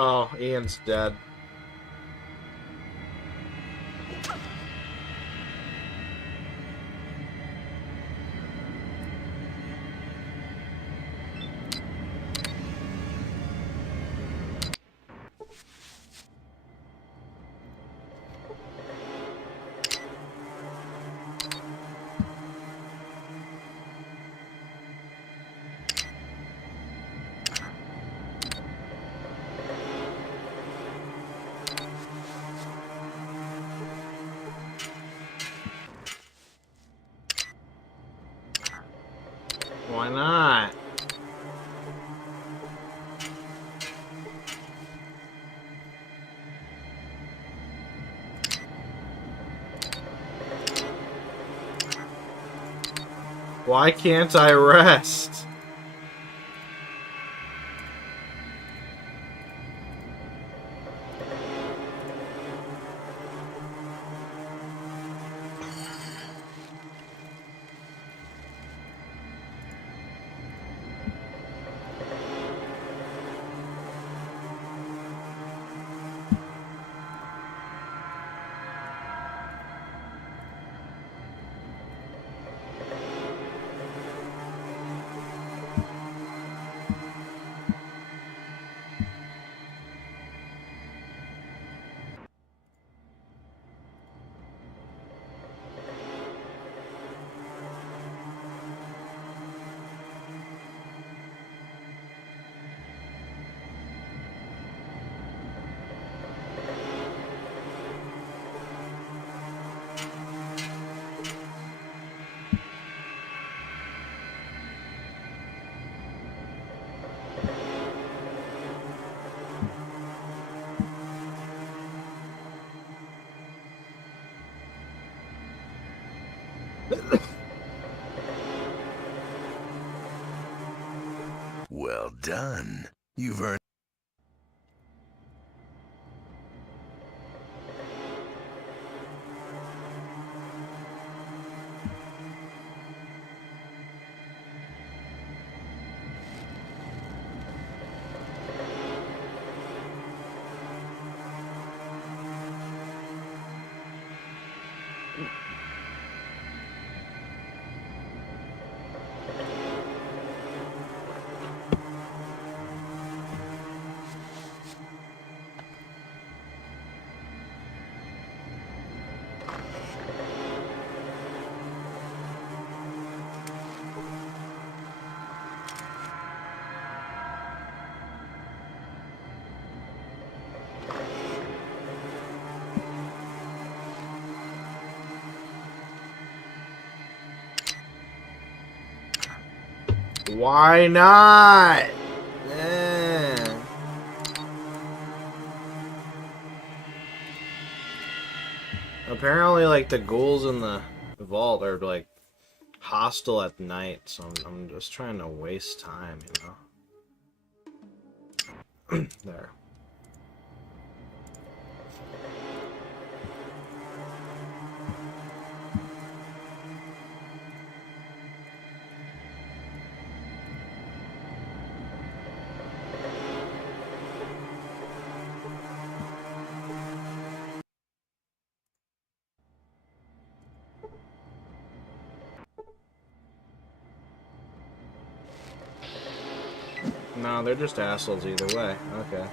Oh, Ian's dead. Why not? Why can't I rest? done. You've earned... Why not? Yeah. Apparently, like, the ghouls in the vault are, like, hostile at night, so I'm just trying to waste time, you know? There. No, they're just assholes either way. Okay.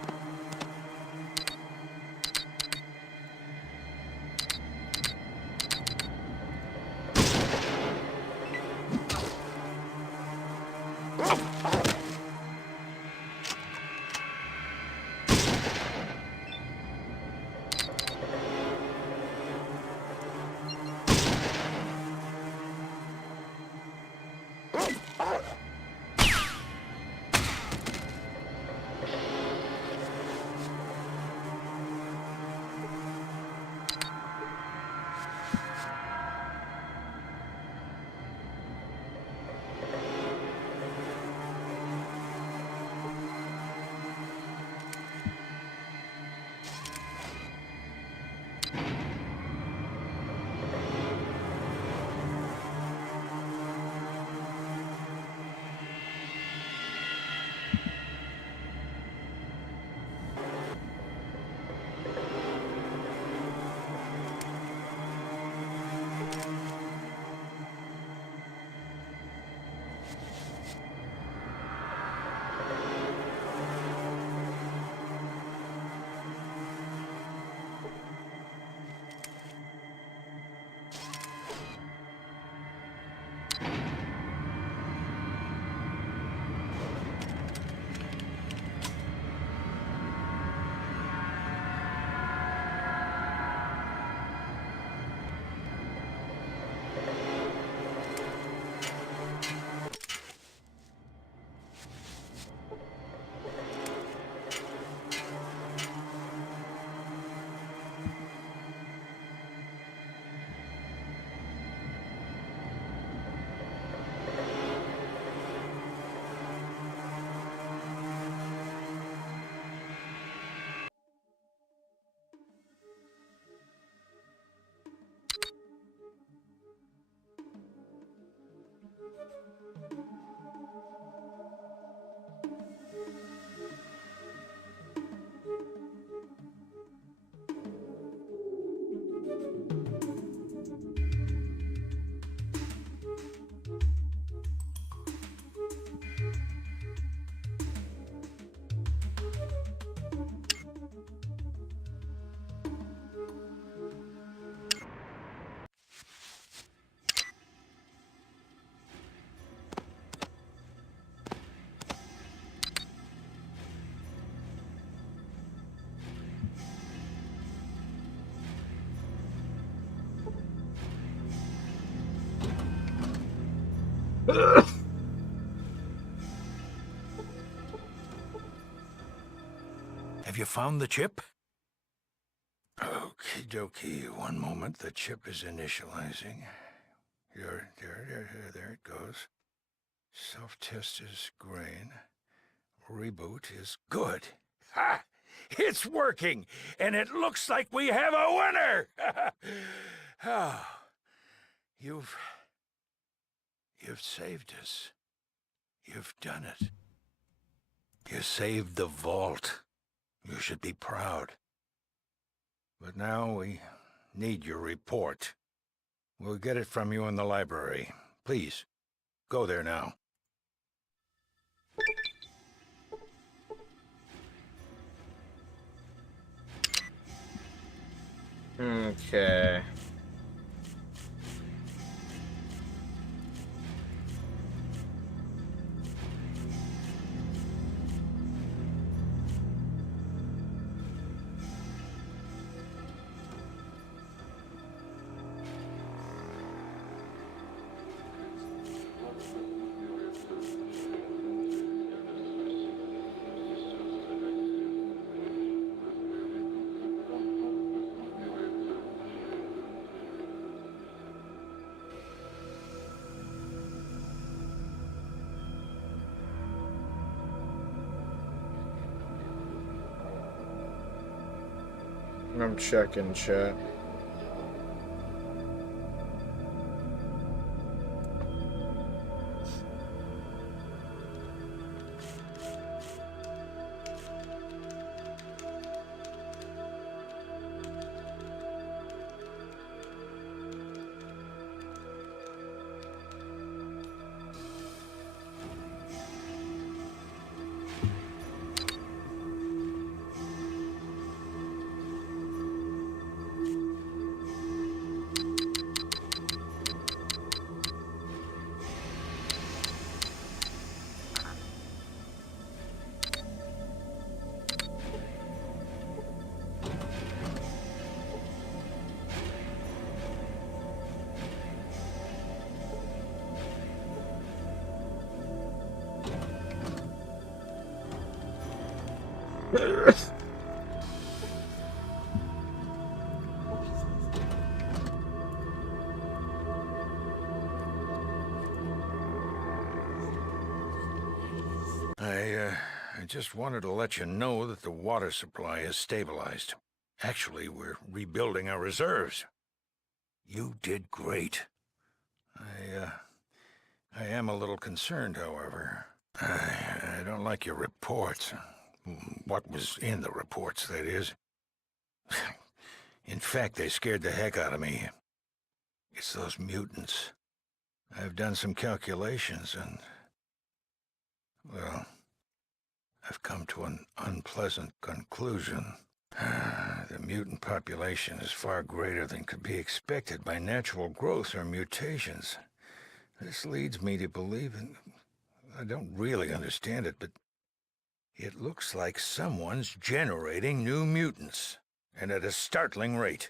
Have you found the chip? Okie dokie. One moment. The chip is initializing. There it goes. Self-test is green. reboot is good. Ha! It's working, and it looks like we have a winner! Oh, you've saved us. You've done it. You saved the vault. You should be proud. But now we need your report. We'll get it from you in the library. Please, go there now. Okay. I'm checking chat. I just wanted to let you know that the water supply is stabilized. Actually, we're rebuilding our reserves. You did great. I am a little concerned, however. I don't like your reports. What was in the reports, that is. In fact, they scared the heck out of me. It's those mutants. I've done some calculations and... well, I've come to an unpleasant conclusion. The mutant population is far greater than could be expected by natural growth or mutations. This leads me to believe, and I don't really understand it, but it looks like someone's generating new mutants, and at a startling rate.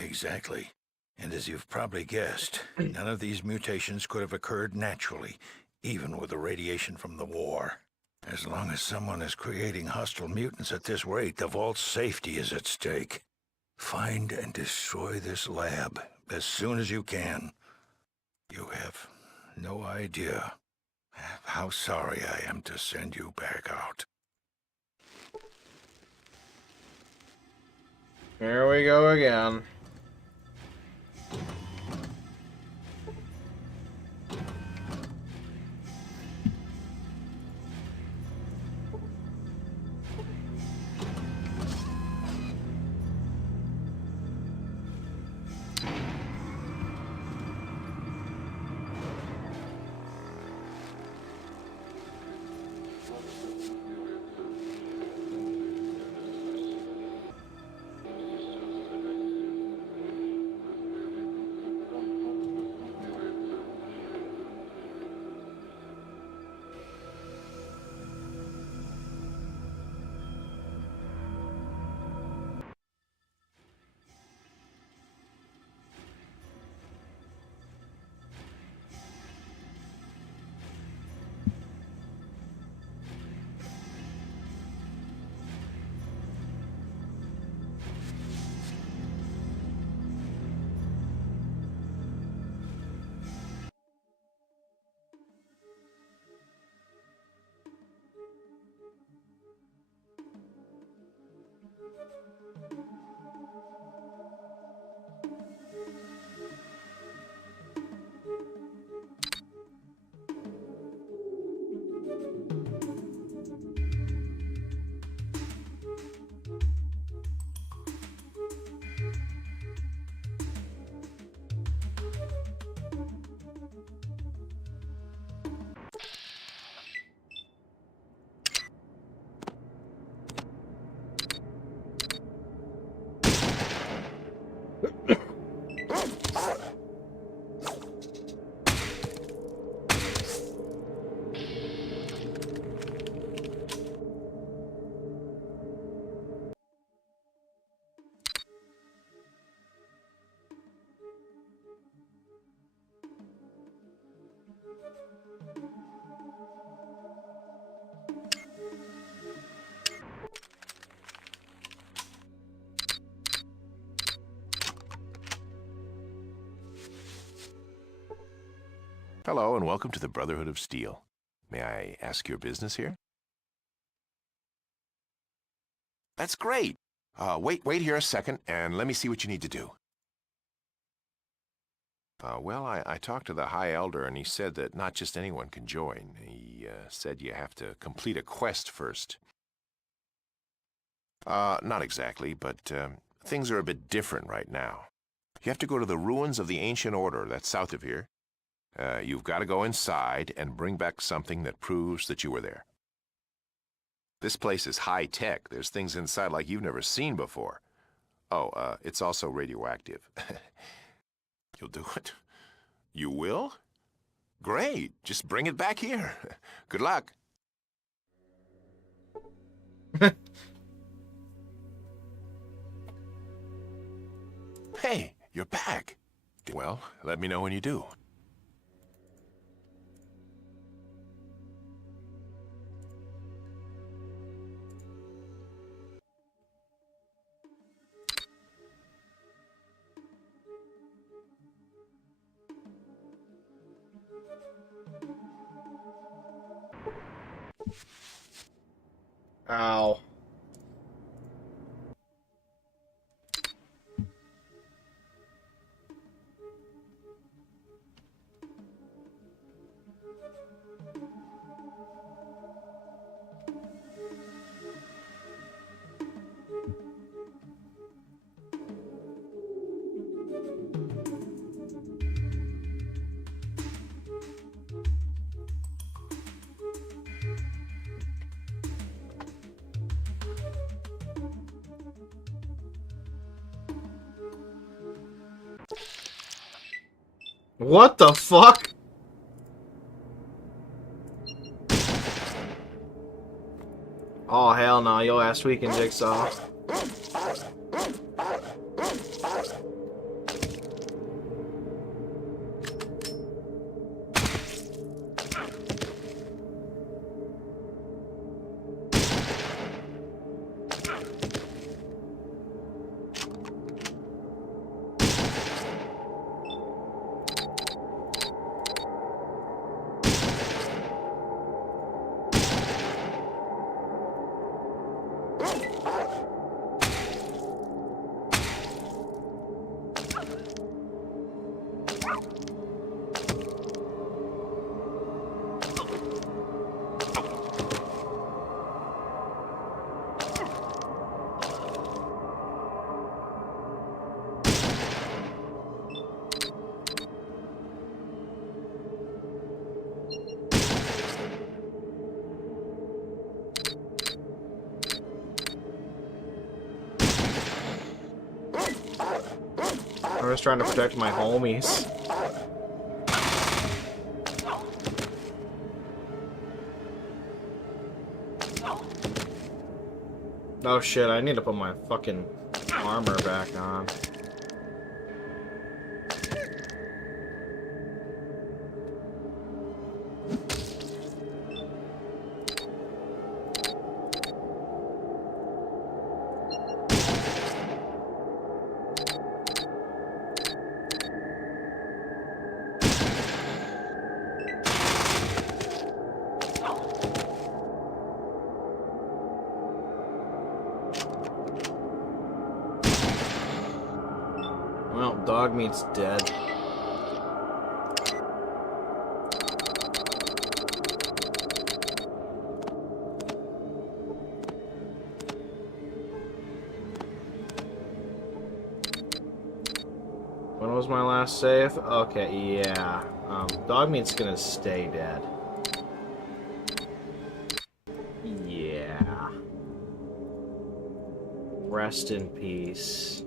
Exactly. And as you've probably guessed, none of these mutations could have occurred naturally, even with the radiation from the war. As long as someone is creating hostile mutants at this rate, the Vault's safety is at stake. Find and destroy this lab as soon as you can. You have no idea how sorry I am to send you back out. Here we go again. Hello, and welcome to the Brotherhood of Steel. May I ask your business here? That's great. Wait here a second, and let me see what you need to do. Well, I talked to the High Elder, and he said that not just anyone can join. He said you have to complete a quest first. Not exactly, but things are a bit different right now. You have to go to the ruins of the Ancient Order that's south of here. You've got to go inside and bring back something that proves that you were there. This place is high-tech. There's things inside like you've never seen before. Oh, it's also radioactive. You'll do it? You will? Great. Just bring it back here. Good luck. Hey, you're back. Well, let me know when you do. Ow. What the fuck? Oh, hell no, your ass tweaking, Jigsaw. I'm just trying to protect my homies. Oh shit, I need to put my fucking armor back on. Well, dog meat's dead. When was my last save? Okay, yeah. Dog meat's gonna stay dead. Yeah. Rest in peace.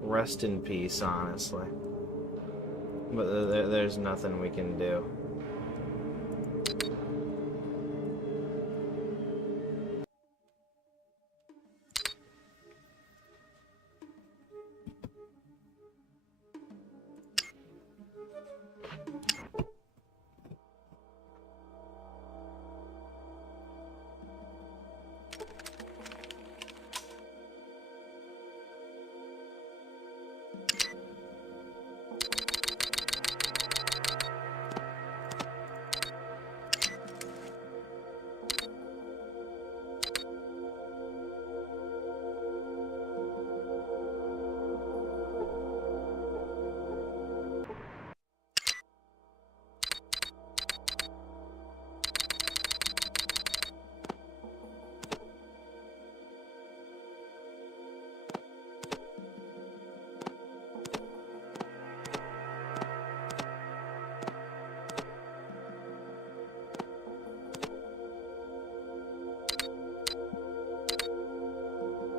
Rest in peace, honestly. But there's nothing we can do.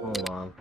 Hold on.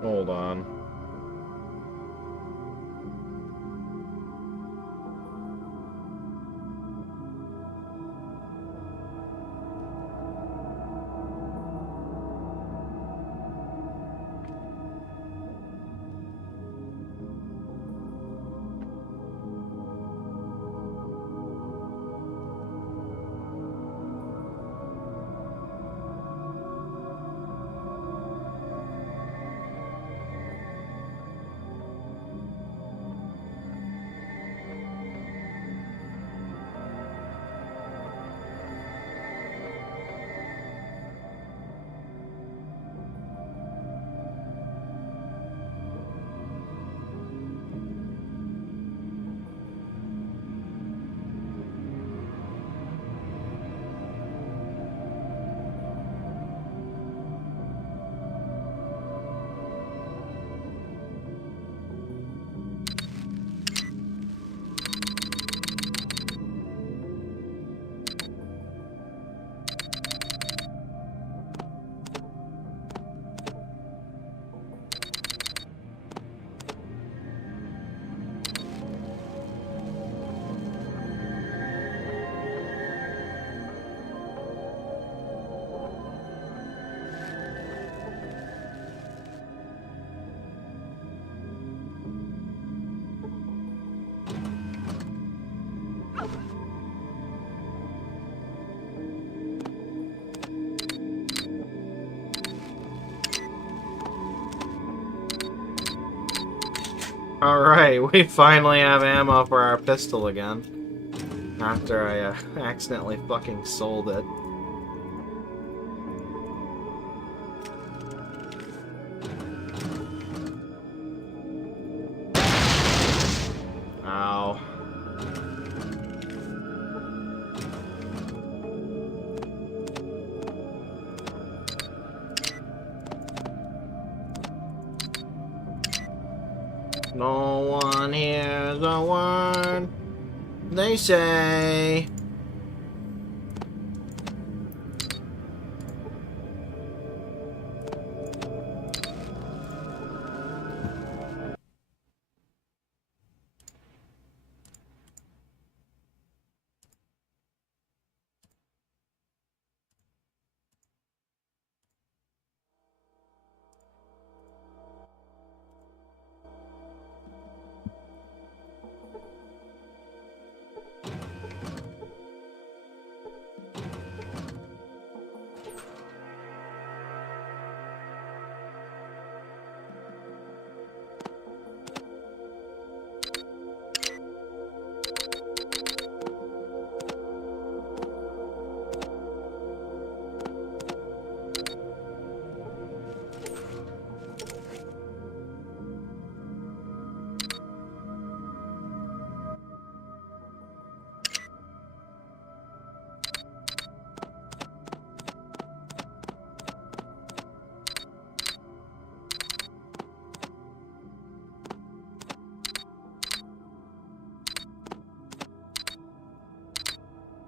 Hold on. Alright, we finally have ammo for our pistol again. After I accidentally fucking sold it. Ow. No one hears a word they say.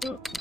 Ow.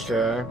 Okay.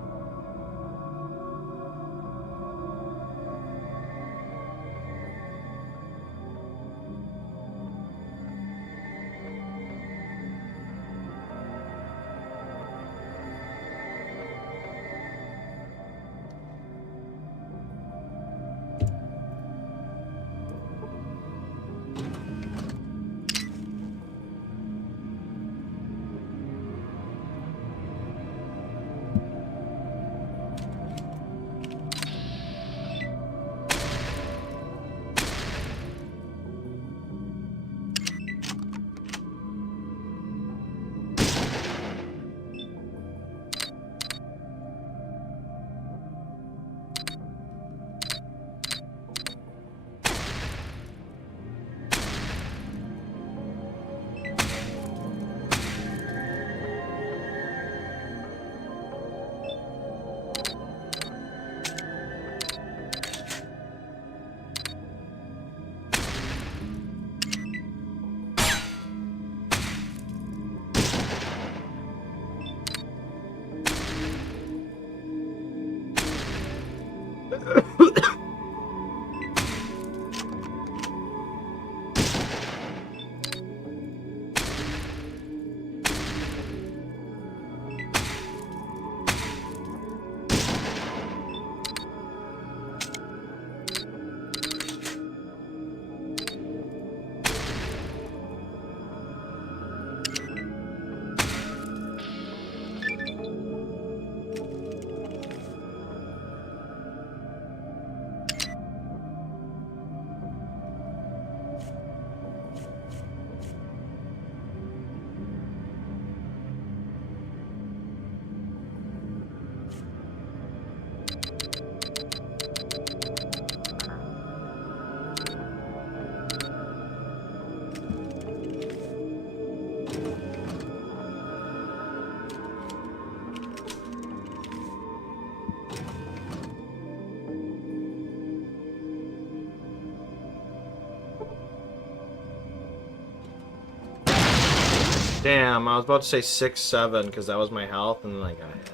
Damn, I was about to say 6-7 because that was my health, and then I got hit.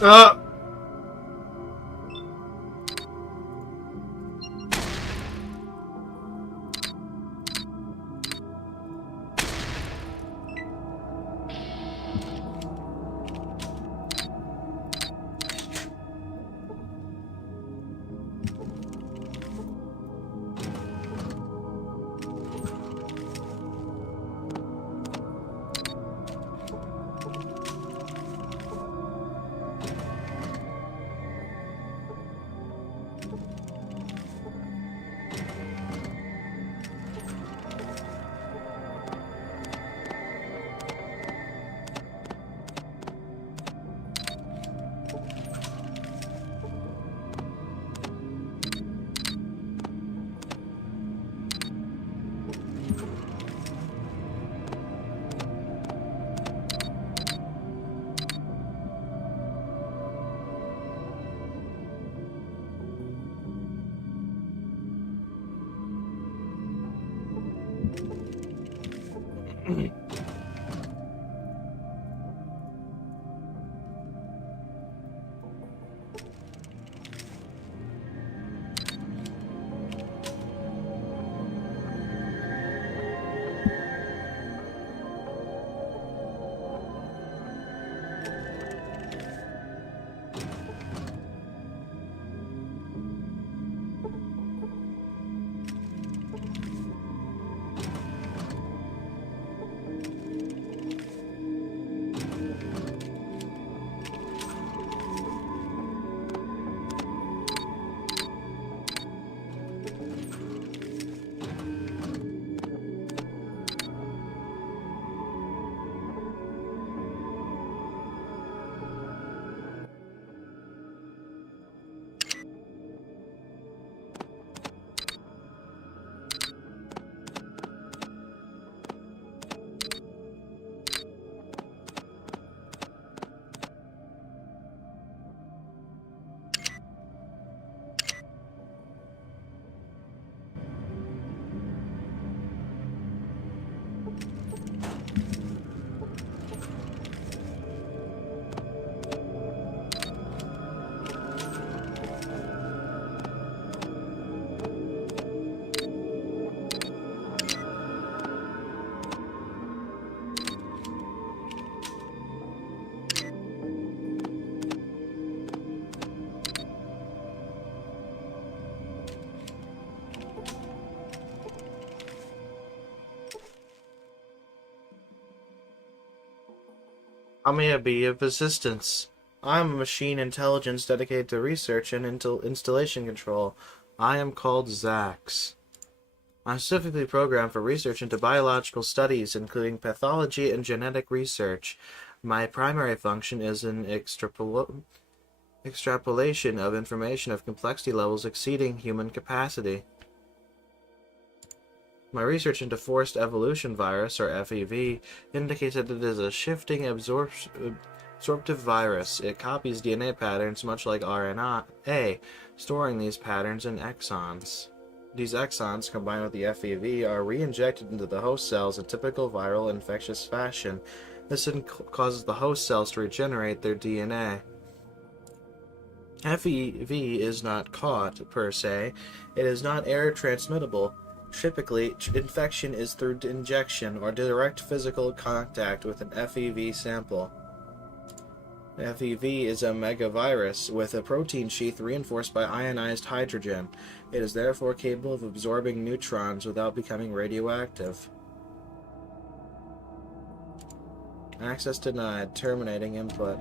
Ah! How may I be of assistance? I am a machine intelligence dedicated to research and installation control. I am called Zax. I'm specifically programmed for research into biological studies, including pathology and genetic research. My primary function is an extrapolation of information of complexity levels exceeding human capacity. My research into forced evolution virus, or FEV, indicates that it is a shifting absorptive virus. It copies DNA patterns much like RNA, storing these patterns in exons. These exons, combined with the FEV, are re-injected into the host cells in typical viral infectious fashion. This causes the host cells to regenerate their DNA. FEV is not caught, per se. It is not air transmittable. Typically, infection is through injection or direct physical contact with an FEV sample. FEV is a megavirus with a protein sheath reinforced by ionized hydrogen. It is therefore capable of absorbing neutrons without becoming radioactive. Access denied. Terminating input.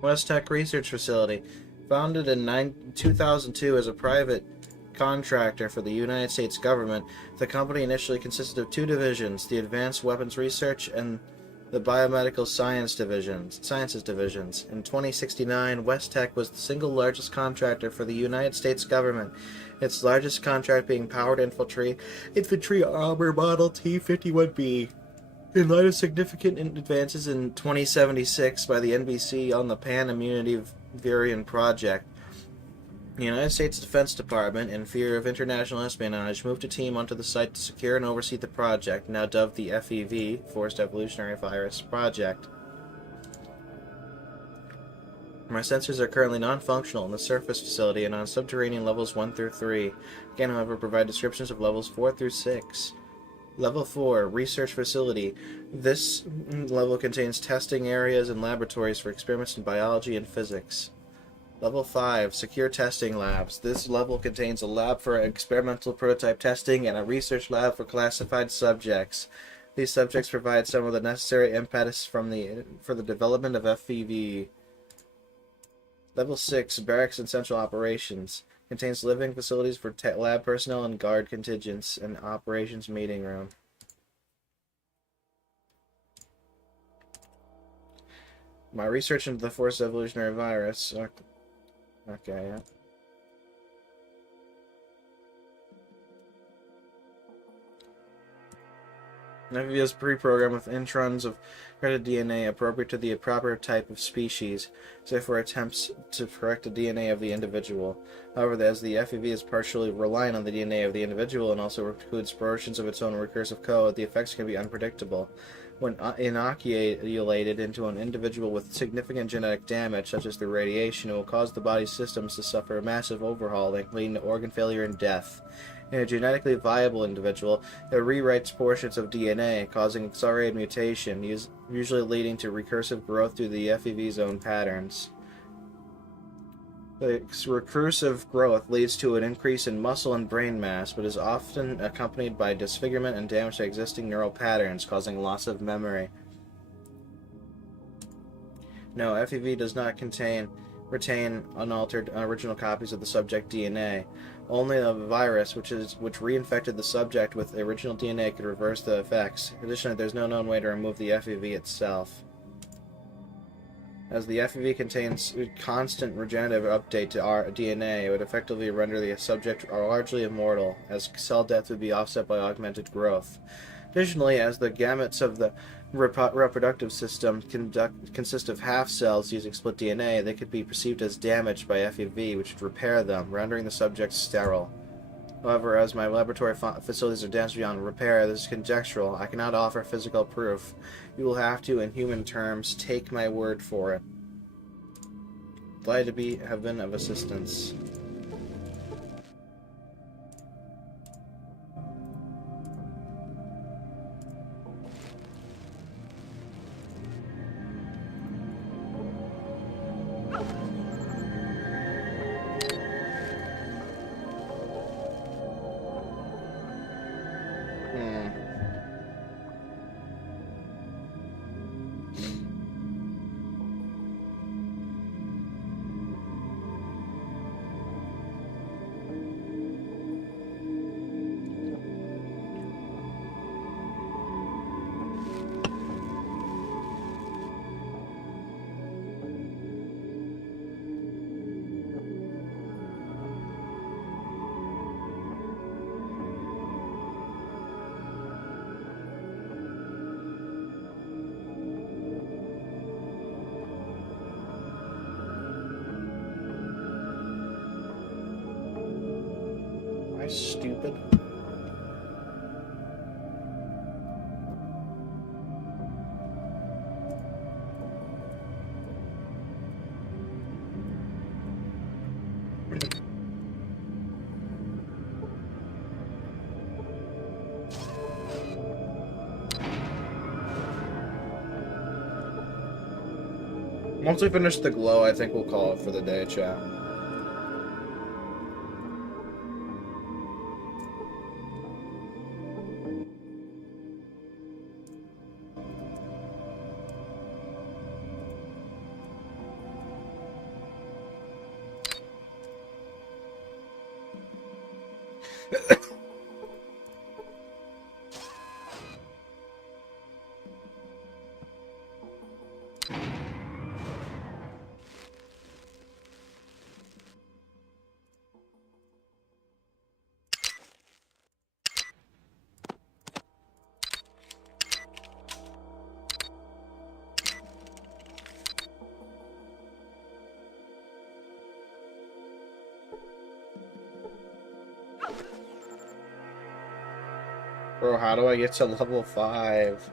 West Tech Research Facility. Founded in 2002 as a private contractor for the United States government, the company initially consisted of two divisions, the Advanced Weapons Research and the Biomedical Sciences divisions. In 2069, West Tech was the single largest contractor for the United States government, its largest contract being Powered Infantry Armor Model T-51B. In light of significant advances in 2076 by the NBC on the Pan-Immunity Variant Project, the United States Defense Department, in fear of international espionage, moved a team onto the site to secure and oversee the project, now dubbed the FEV, Forced Evolutionary Virus Project. My sensors are currently non-functional in the surface facility and on subterranean levels 1 through 3. I can, however, provide descriptions of levels 4 through 6. Level 4, Research Facility. This level contains testing areas and laboratories for experiments in biology and physics. Level 5, Secure Testing Labs. This level contains a lab for experimental prototype testing and a research lab for classified subjects. These subjects provide some of the necessary impetus for the development of FEV. Level 6, Barracks and Central Operations. Contains living facilities for lab personnel and guard contingents, and operations meeting room. My research into the forced evolutionary virus. Okay, yeah. FEV is pre-programmed with introns of corrected DNA appropriate to the proper type of species, save for attempts to correct the DNA of the individual. However, as the FEV is partially reliant on the DNA of the individual and also includes portions of its own recursive code, the effects can be unpredictable. When inoculated into an individual with significant genetic damage, such as through radiation, it will cause the body's systems to suffer a massive overhauling, leading to organ failure and death. In a genetically viable individual, it rewrites portions of DNA, causing accelerated mutation, usually leading to recursive growth through the FEV's own patterns. The recursive growth leads to an increase in muscle and brain mass, but is often accompanied by disfigurement and damage to existing neural patterns, causing loss of memory. No, FEV does not retain unaltered original copies of the subject DNA. Only the virus, which reinfected the subject with the original DNA, could reverse the effects. Additionally, there's no known way to remove the FEV itself. As the FEV contains constant regenerative update to our DNA, it would effectively render the subject largely immortal, as cell death would be offset by augmented growth. Additionally, as the gametes of the reproductive system consist of half cells using split DNA, they could be perceived as damaged by FEV, which would repair them, rendering the subject sterile. However, as my laboratory facilities are damaged beyond repair, this is conjectural. I cannot offer physical proof. You will have to, in human terms, take my word for it. Glad to have been of assistance. Stupid. Once we finish the glow, I think we'll call it for the day, chat. Bro, how do I get to level 5?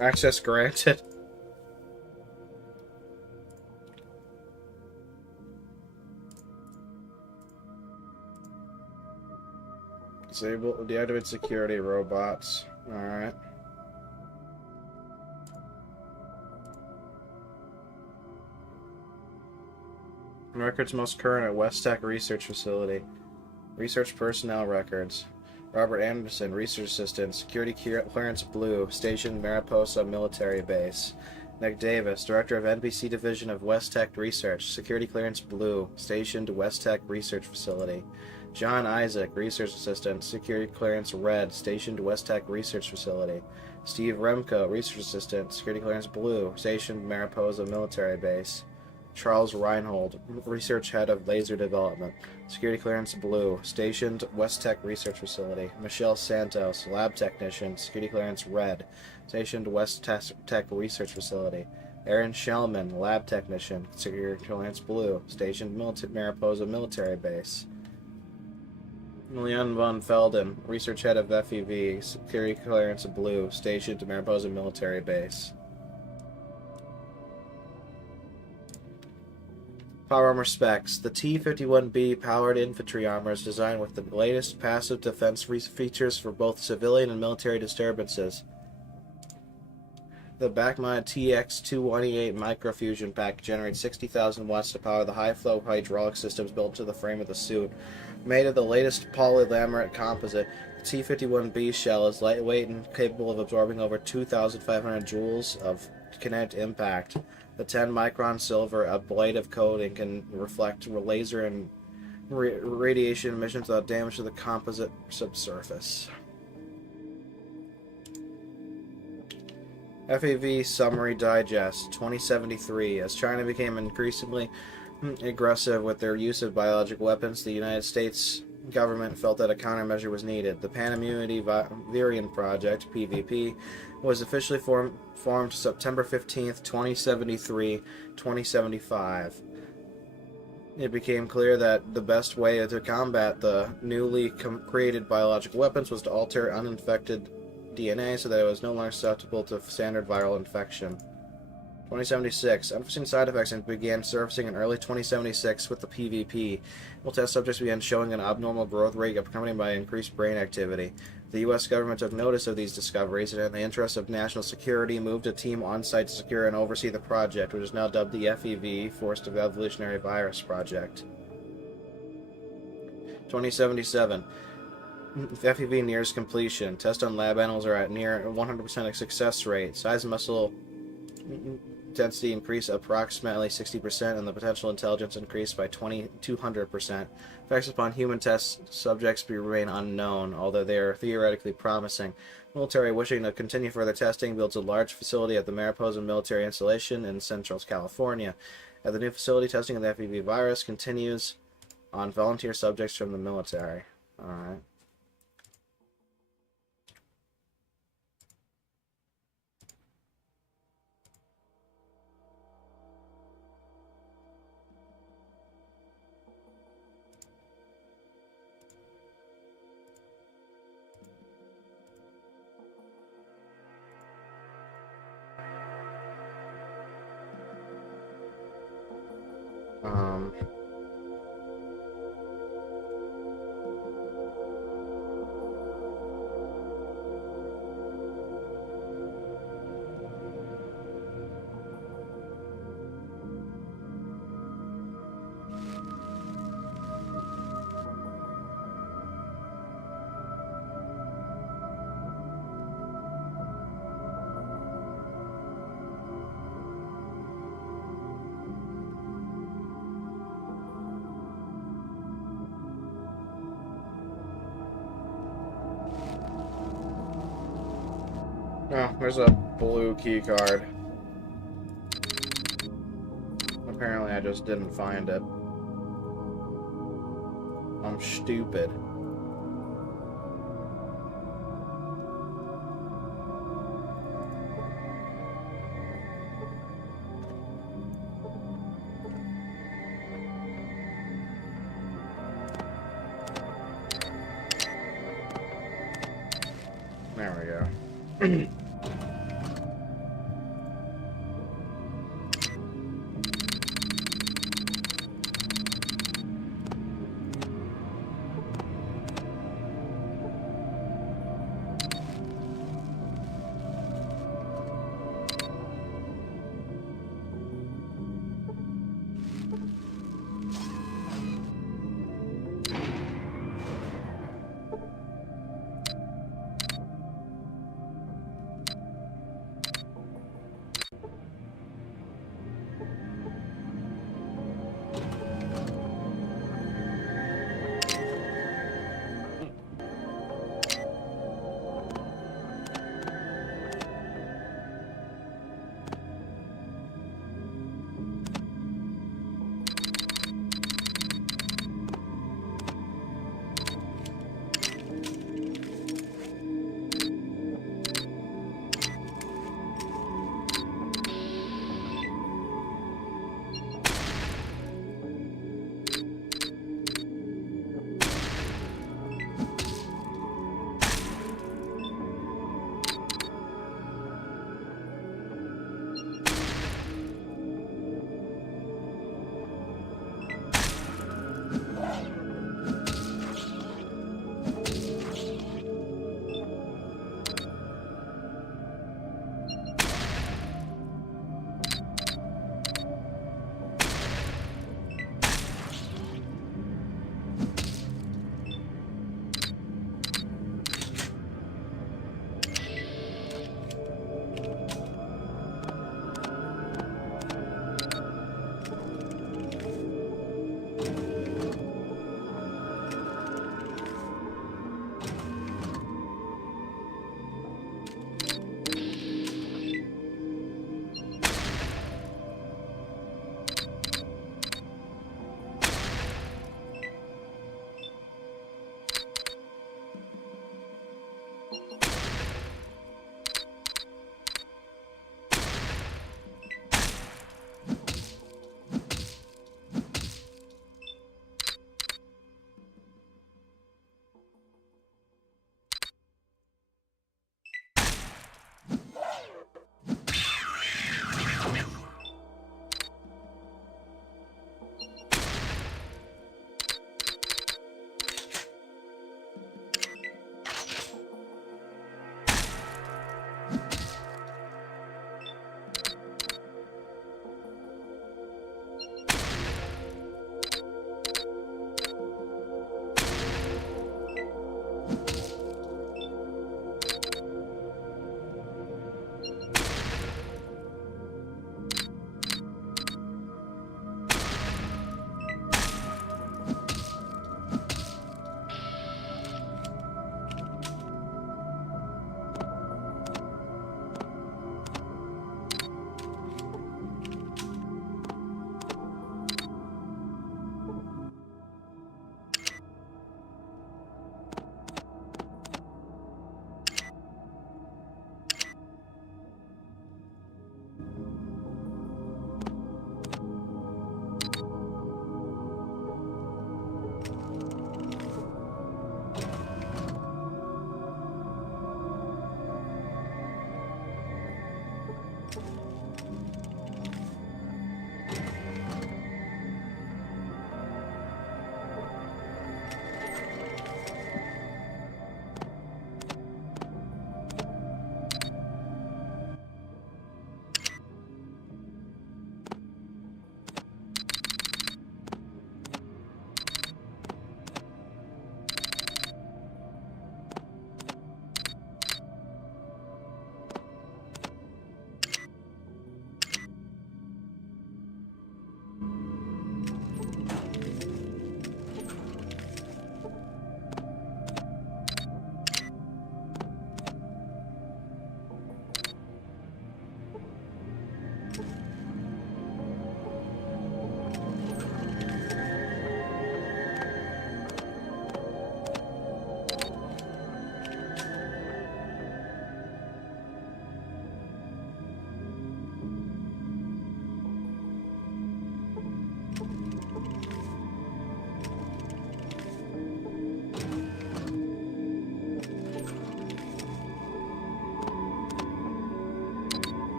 Access granted. Disable, deactivate security robots. Alright. Records most current at West Tech Research Facility. Research personnel records. Robert Anderson, Research Assistant, Security Clearance Blue, Station Mariposa Military Base. Nick Davis, Director of NBC Division of West Tech Research, Security Clearance Blue, stationed West Tech Research Facility. John Isaac, Research Assistant, Security Clearance Red, stationed West Tech Research Facility. Steve Remco, Research Assistant, Security Clearance Blue, stationed Mariposa Military Base. Charles Reinhold, Research Head of Laser Development, Security Clearance Blue, stationed West Tech Research Facility. Michelle Santos, Lab Technician, Security Clearance Red, stationed West Tech Research Facility. Aaron Shellman, Lab Technician, Security Clearance Blue, stationed Mariposa Military Base. Leon von Felden, Research Head of FEV, Security Clearance Blue, stationed Mariposa Military Base. Power armor specs. The T-51B powered infantry armor is designed with the latest passive defense features for both civilian and military disturbances. The back-mounted TX-228 microfusion pack generates 60,000 watts to power the high-flow hydraulic systems built into the frame of the suit. Made of the latest polylaminate composite, the T-51B shell is lightweight and capable of absorbing over 2,500 joules of kinetic impact. The 10-micron silver ablative coating can reflect laser and radiation emissions without damage to the composite subsurface. FAV Summary Digest 2073. As China became increasingly aggressive with their use of biological weapons, the United States government felt that a countermeasure was needed. The Pan Immunity Virion Project, PVP, was officially formed September 15th, 2075. It became clear that the best way to combat the newly created biological weapons was to alter uninfected DNA so that it was no longer susceptible to standard viral infection. 2076. Unforeseen side effects began surfacing in early 2076 with the PvP. Test subjects began showing an abnormal growth rate accompanied by increased brain activity. The U.S. government took notice of these discoveries and, in the interest of national security, moved a team on-site to secure and oversee the project, which is now dubbed the FEV, Forced Evolutionary Virus Project. 2077. FEV nears completion. Tests on lab animals are at near 100% success rate. Size and muscle density increase approximately 60%, and the potential intelligence increased by 200%. Effects upon human test subjects remain unknown, although they are theoretically promising. Military wishing to continue further testing builds a large facility at the Mariposa Military Installation in Central California. At the new facility, testing of the FEV virus continues on volunteer subjects from the military. Alright. Oh, there's a blue key card. Apparently I just didn't find it. I'm stupid. There we go.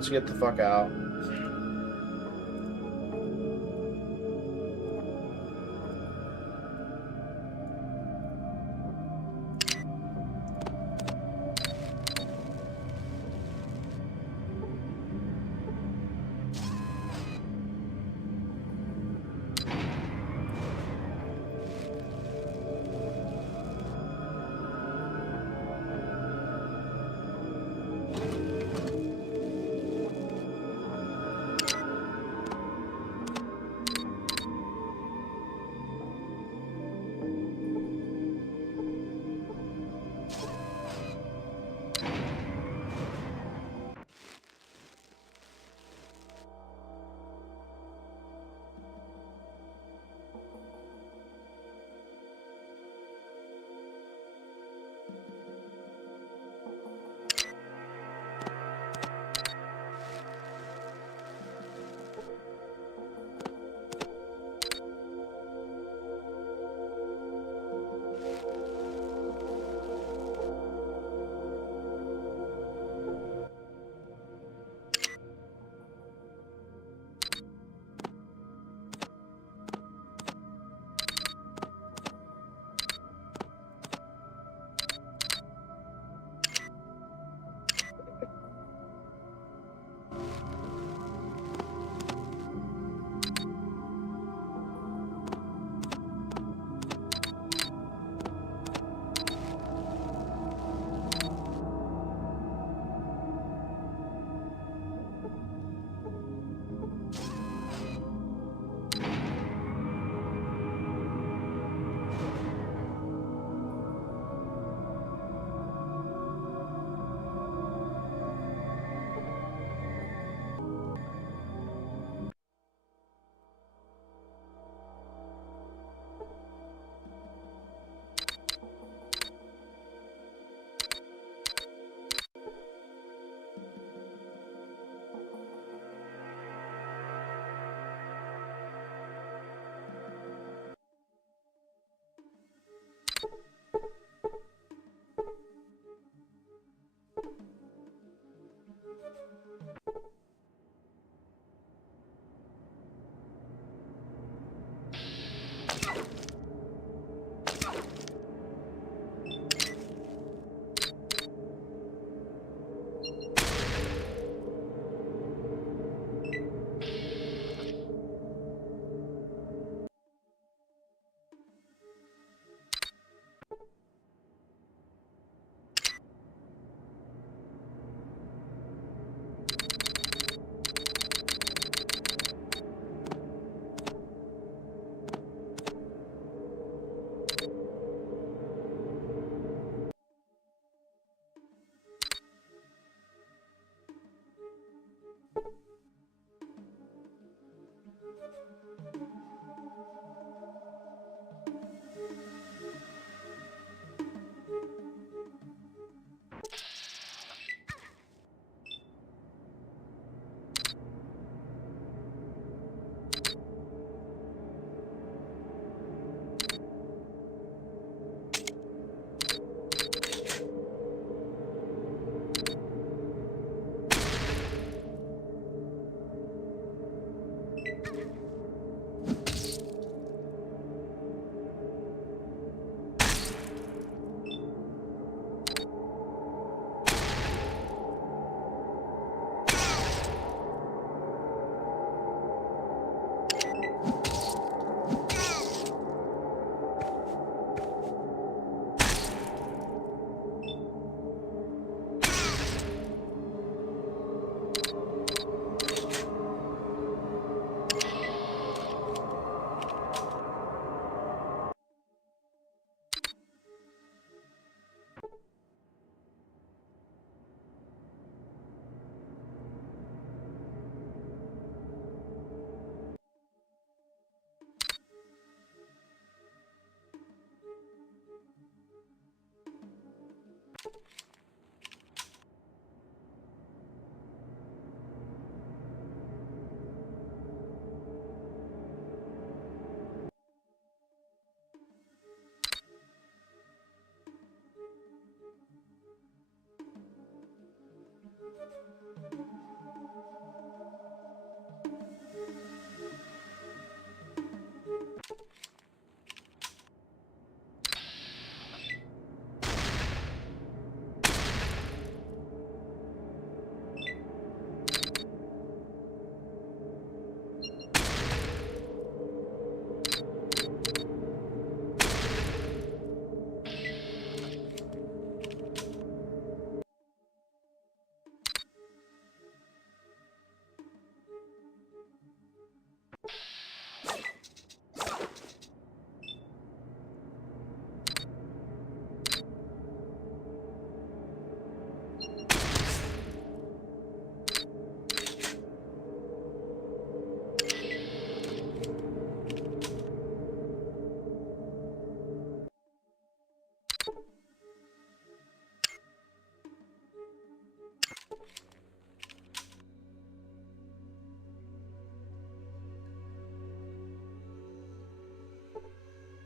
let's get the fuck out.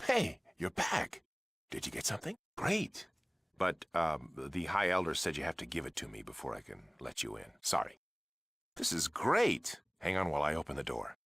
Hey, you're back. Did you get something? Great. But, the High Elder said you have to give it to me before I can let you in. Sorry. This is great. Hang on while I open the door.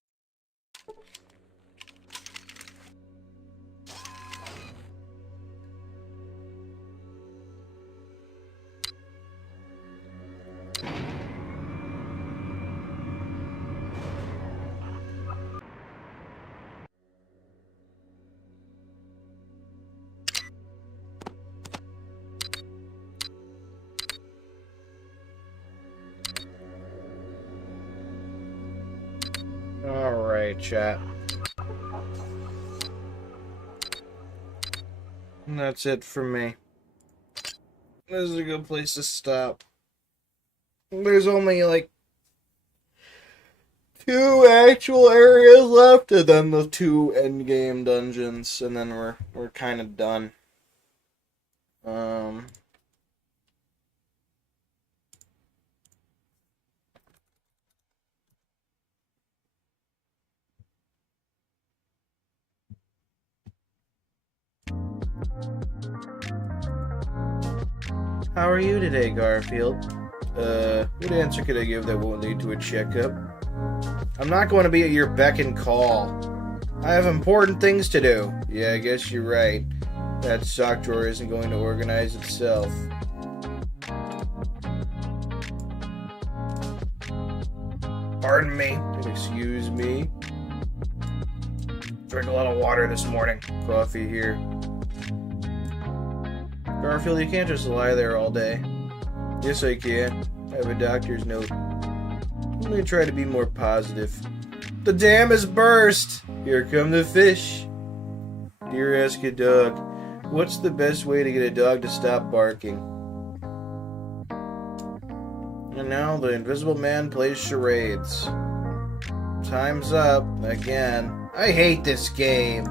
Alright, chat. And that's it for me. This is a good place to stop. There's only like 2 actual areas left, and then the 2 endgame dungeons, and then we're kind of done. How are you today, Garfield? What answer could I give that won't lead to a checkup? I'm not going to be at your beck and call. I have important things to do. Yeah, I guess you're right. That sock drawer isn't going to organize itself. Pardon me. Excuse me. Drank a lot of water this morning. Coffee here. Garfield, you can't just lie there all day. Yes, I can. I have a doctor's note. I'm gonna try to be more positive. The dam has burst! Here come the fish. Dear Ask a Dog, what's the best way to get a dog to stop barking? And now the Invisible Man plays charades. Time's up. Again. I hate this game.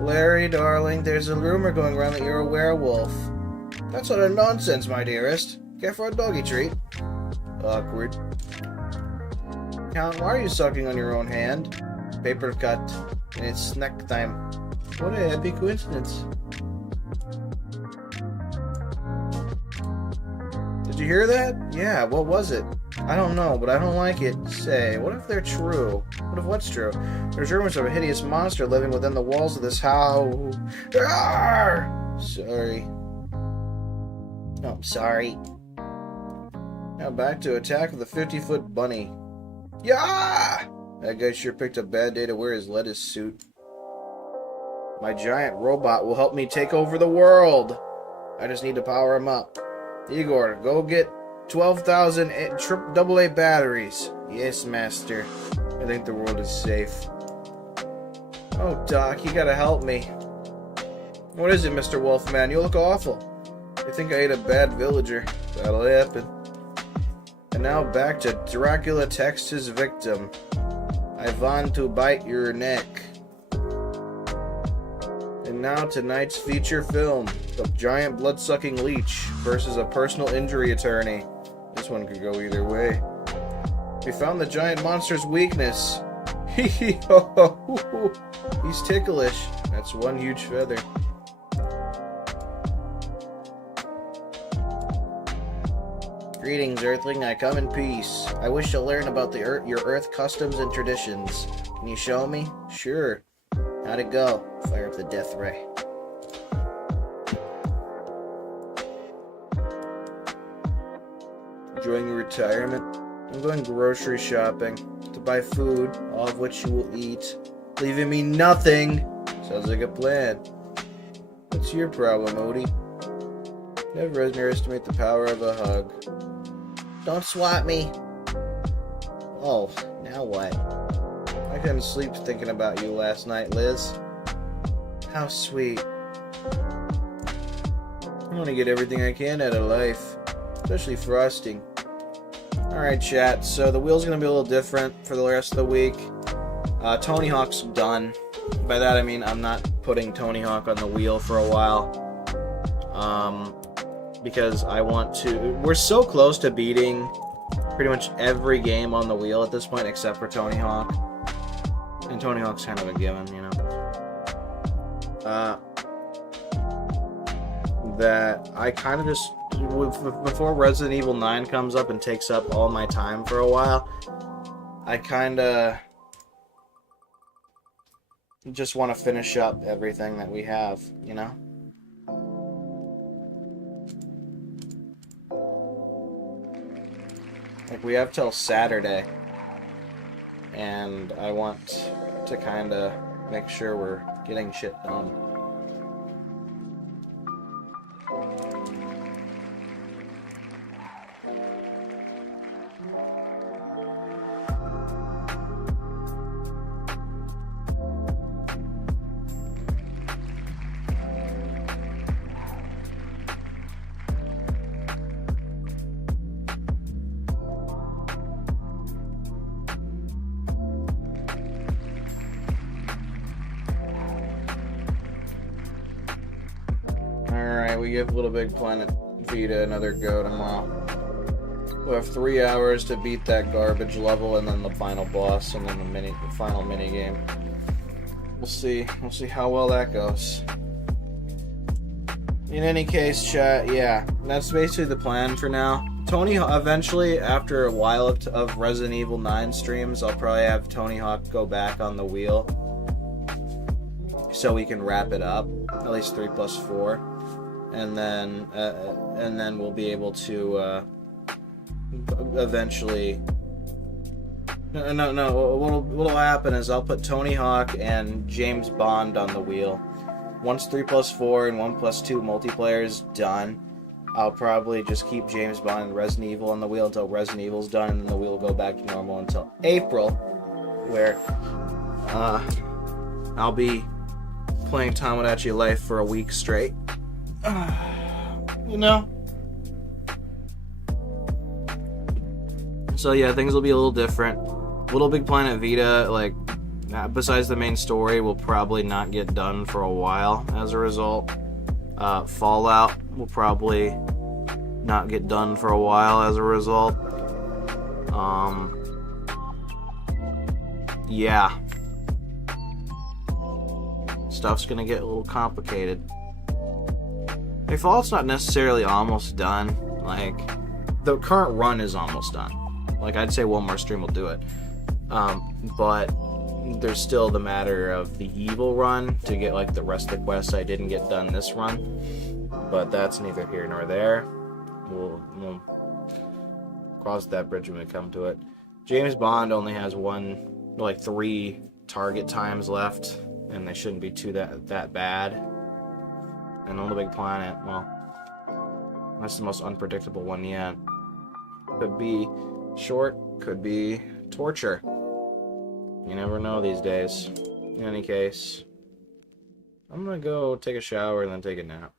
Larry, darling, there's a rumor going around that you're a werewolf. That's utter nonsense, my dearest. Care for a doggy treat? Awkward. Count, why are you sucking on your own hand? Paper cut. And it's snack time. What a happy coincidence. Did you hear that? Yeah, what was it? I don't know, but I don't like it. Say, what if they're true? What if what's true? There's rumors of a hideous monster living within the walls of this house. Arrgh! Sorry. Oh, I'm sorry. Now back to Attack of the 50-Foot Bunny. Yeah! That guy sure picked a bad day to wear his lettuce suit. My giant robot will help me take over the world. I just need to power him up. Igor, go get 12,000 AA batteries. Yes, master. I think the world is safe. Oh, Doc, you gotta help me. What is it, Mr. Wolfman? You look awful. I think I ate a bad villager. That'll happen. And now back to Dracula texts his victim. I want to bite your neck. And now tonight's feature film. The giant blood-sucking leech versus a personal injury attorney. This one could go either way. We found the giant monster's weakness. He's ticklish. That's one huge feather. Greetings, Earthling. I come in peace. I wish to learn about your Earth customs and traditions. Can you show me? Sure. How'd it go? Fire up the death ray. Enjoying your retirement? I'm going grocery shopping to buy food, all of which you will eat, leaving me nothing. Sounds like a plan. What's your problem, Odie? Never underestimate the power of a hug. Don't swat me. Oh, now what? I couldn't sleep thinking about you last night, Liz. How sweet. I want to get everything I can out of life, especially frosting. Alright, chat, so the wheel's going to be a little different for the rest of the week. Tony Hawk's done. By that I mean I'm not putting Tony Hawk on the wheel for a while. Because I want to... We're so close to beating pretty much every game on the wheel at this point except for Tony Hawk. And Tony Hawk's kind of a given, you know. that I kind of just, before Resident Evil 9 comes up and takes up all my time for a while, I kind of just want to finish up everything that we have, you know? Like, we have till Saturday, and I want to kind of make sure we're getting shit done. Alright, we give Little Big Planet Vita another go tomorrow. We'll have 3 hours to beat that garbage level, and then the final boss, and then the final mini game. We'll see how well that goes. In any case, chat, yeah, that's basically the plan for now. Tony, eventually, after a while of Resident Evil 9 streams, I'll probably have Tony Hawk go back on the wheel, so we can wrap it up, at least 3+4, and then we'll be able to eventually. No. What'll happen is I'll put Tony Hawk and James Bond on the wheel. Once 3+4 and 1+2 multiplayer is done, I'll probably just keep James Bond and Resident Evil on the wheel until Resident Evil's done, and then the wheel will go back to normal until April, where I'll be playing Tomodachi Life for a week straight. You know? So yeah, things will be a little different. Little Big Planet Vita, like, besides the main story, will probably not get done for a while as a result. Fallout will probably not get done for a while as a result. Yeah. Stuff's gonna get a little complicated. Hey, Fallout's not necessarily almost done. Like, the current run is almost done. Like, I'd say one more stream will do it. But there's still the matter of the evil run to get, like, the rest of the quests I didn't get done this run. But that's neither here nor there. We'll cross that bridge when we come to it. James Bond only has 3 target times left, and they shouldn't be too that bad. And Little Big Planet, well, that's the most unpredictable one yet. Could be short, could be torture. You never know these days. In any case, I'm gonna go take a shower and then take a nap.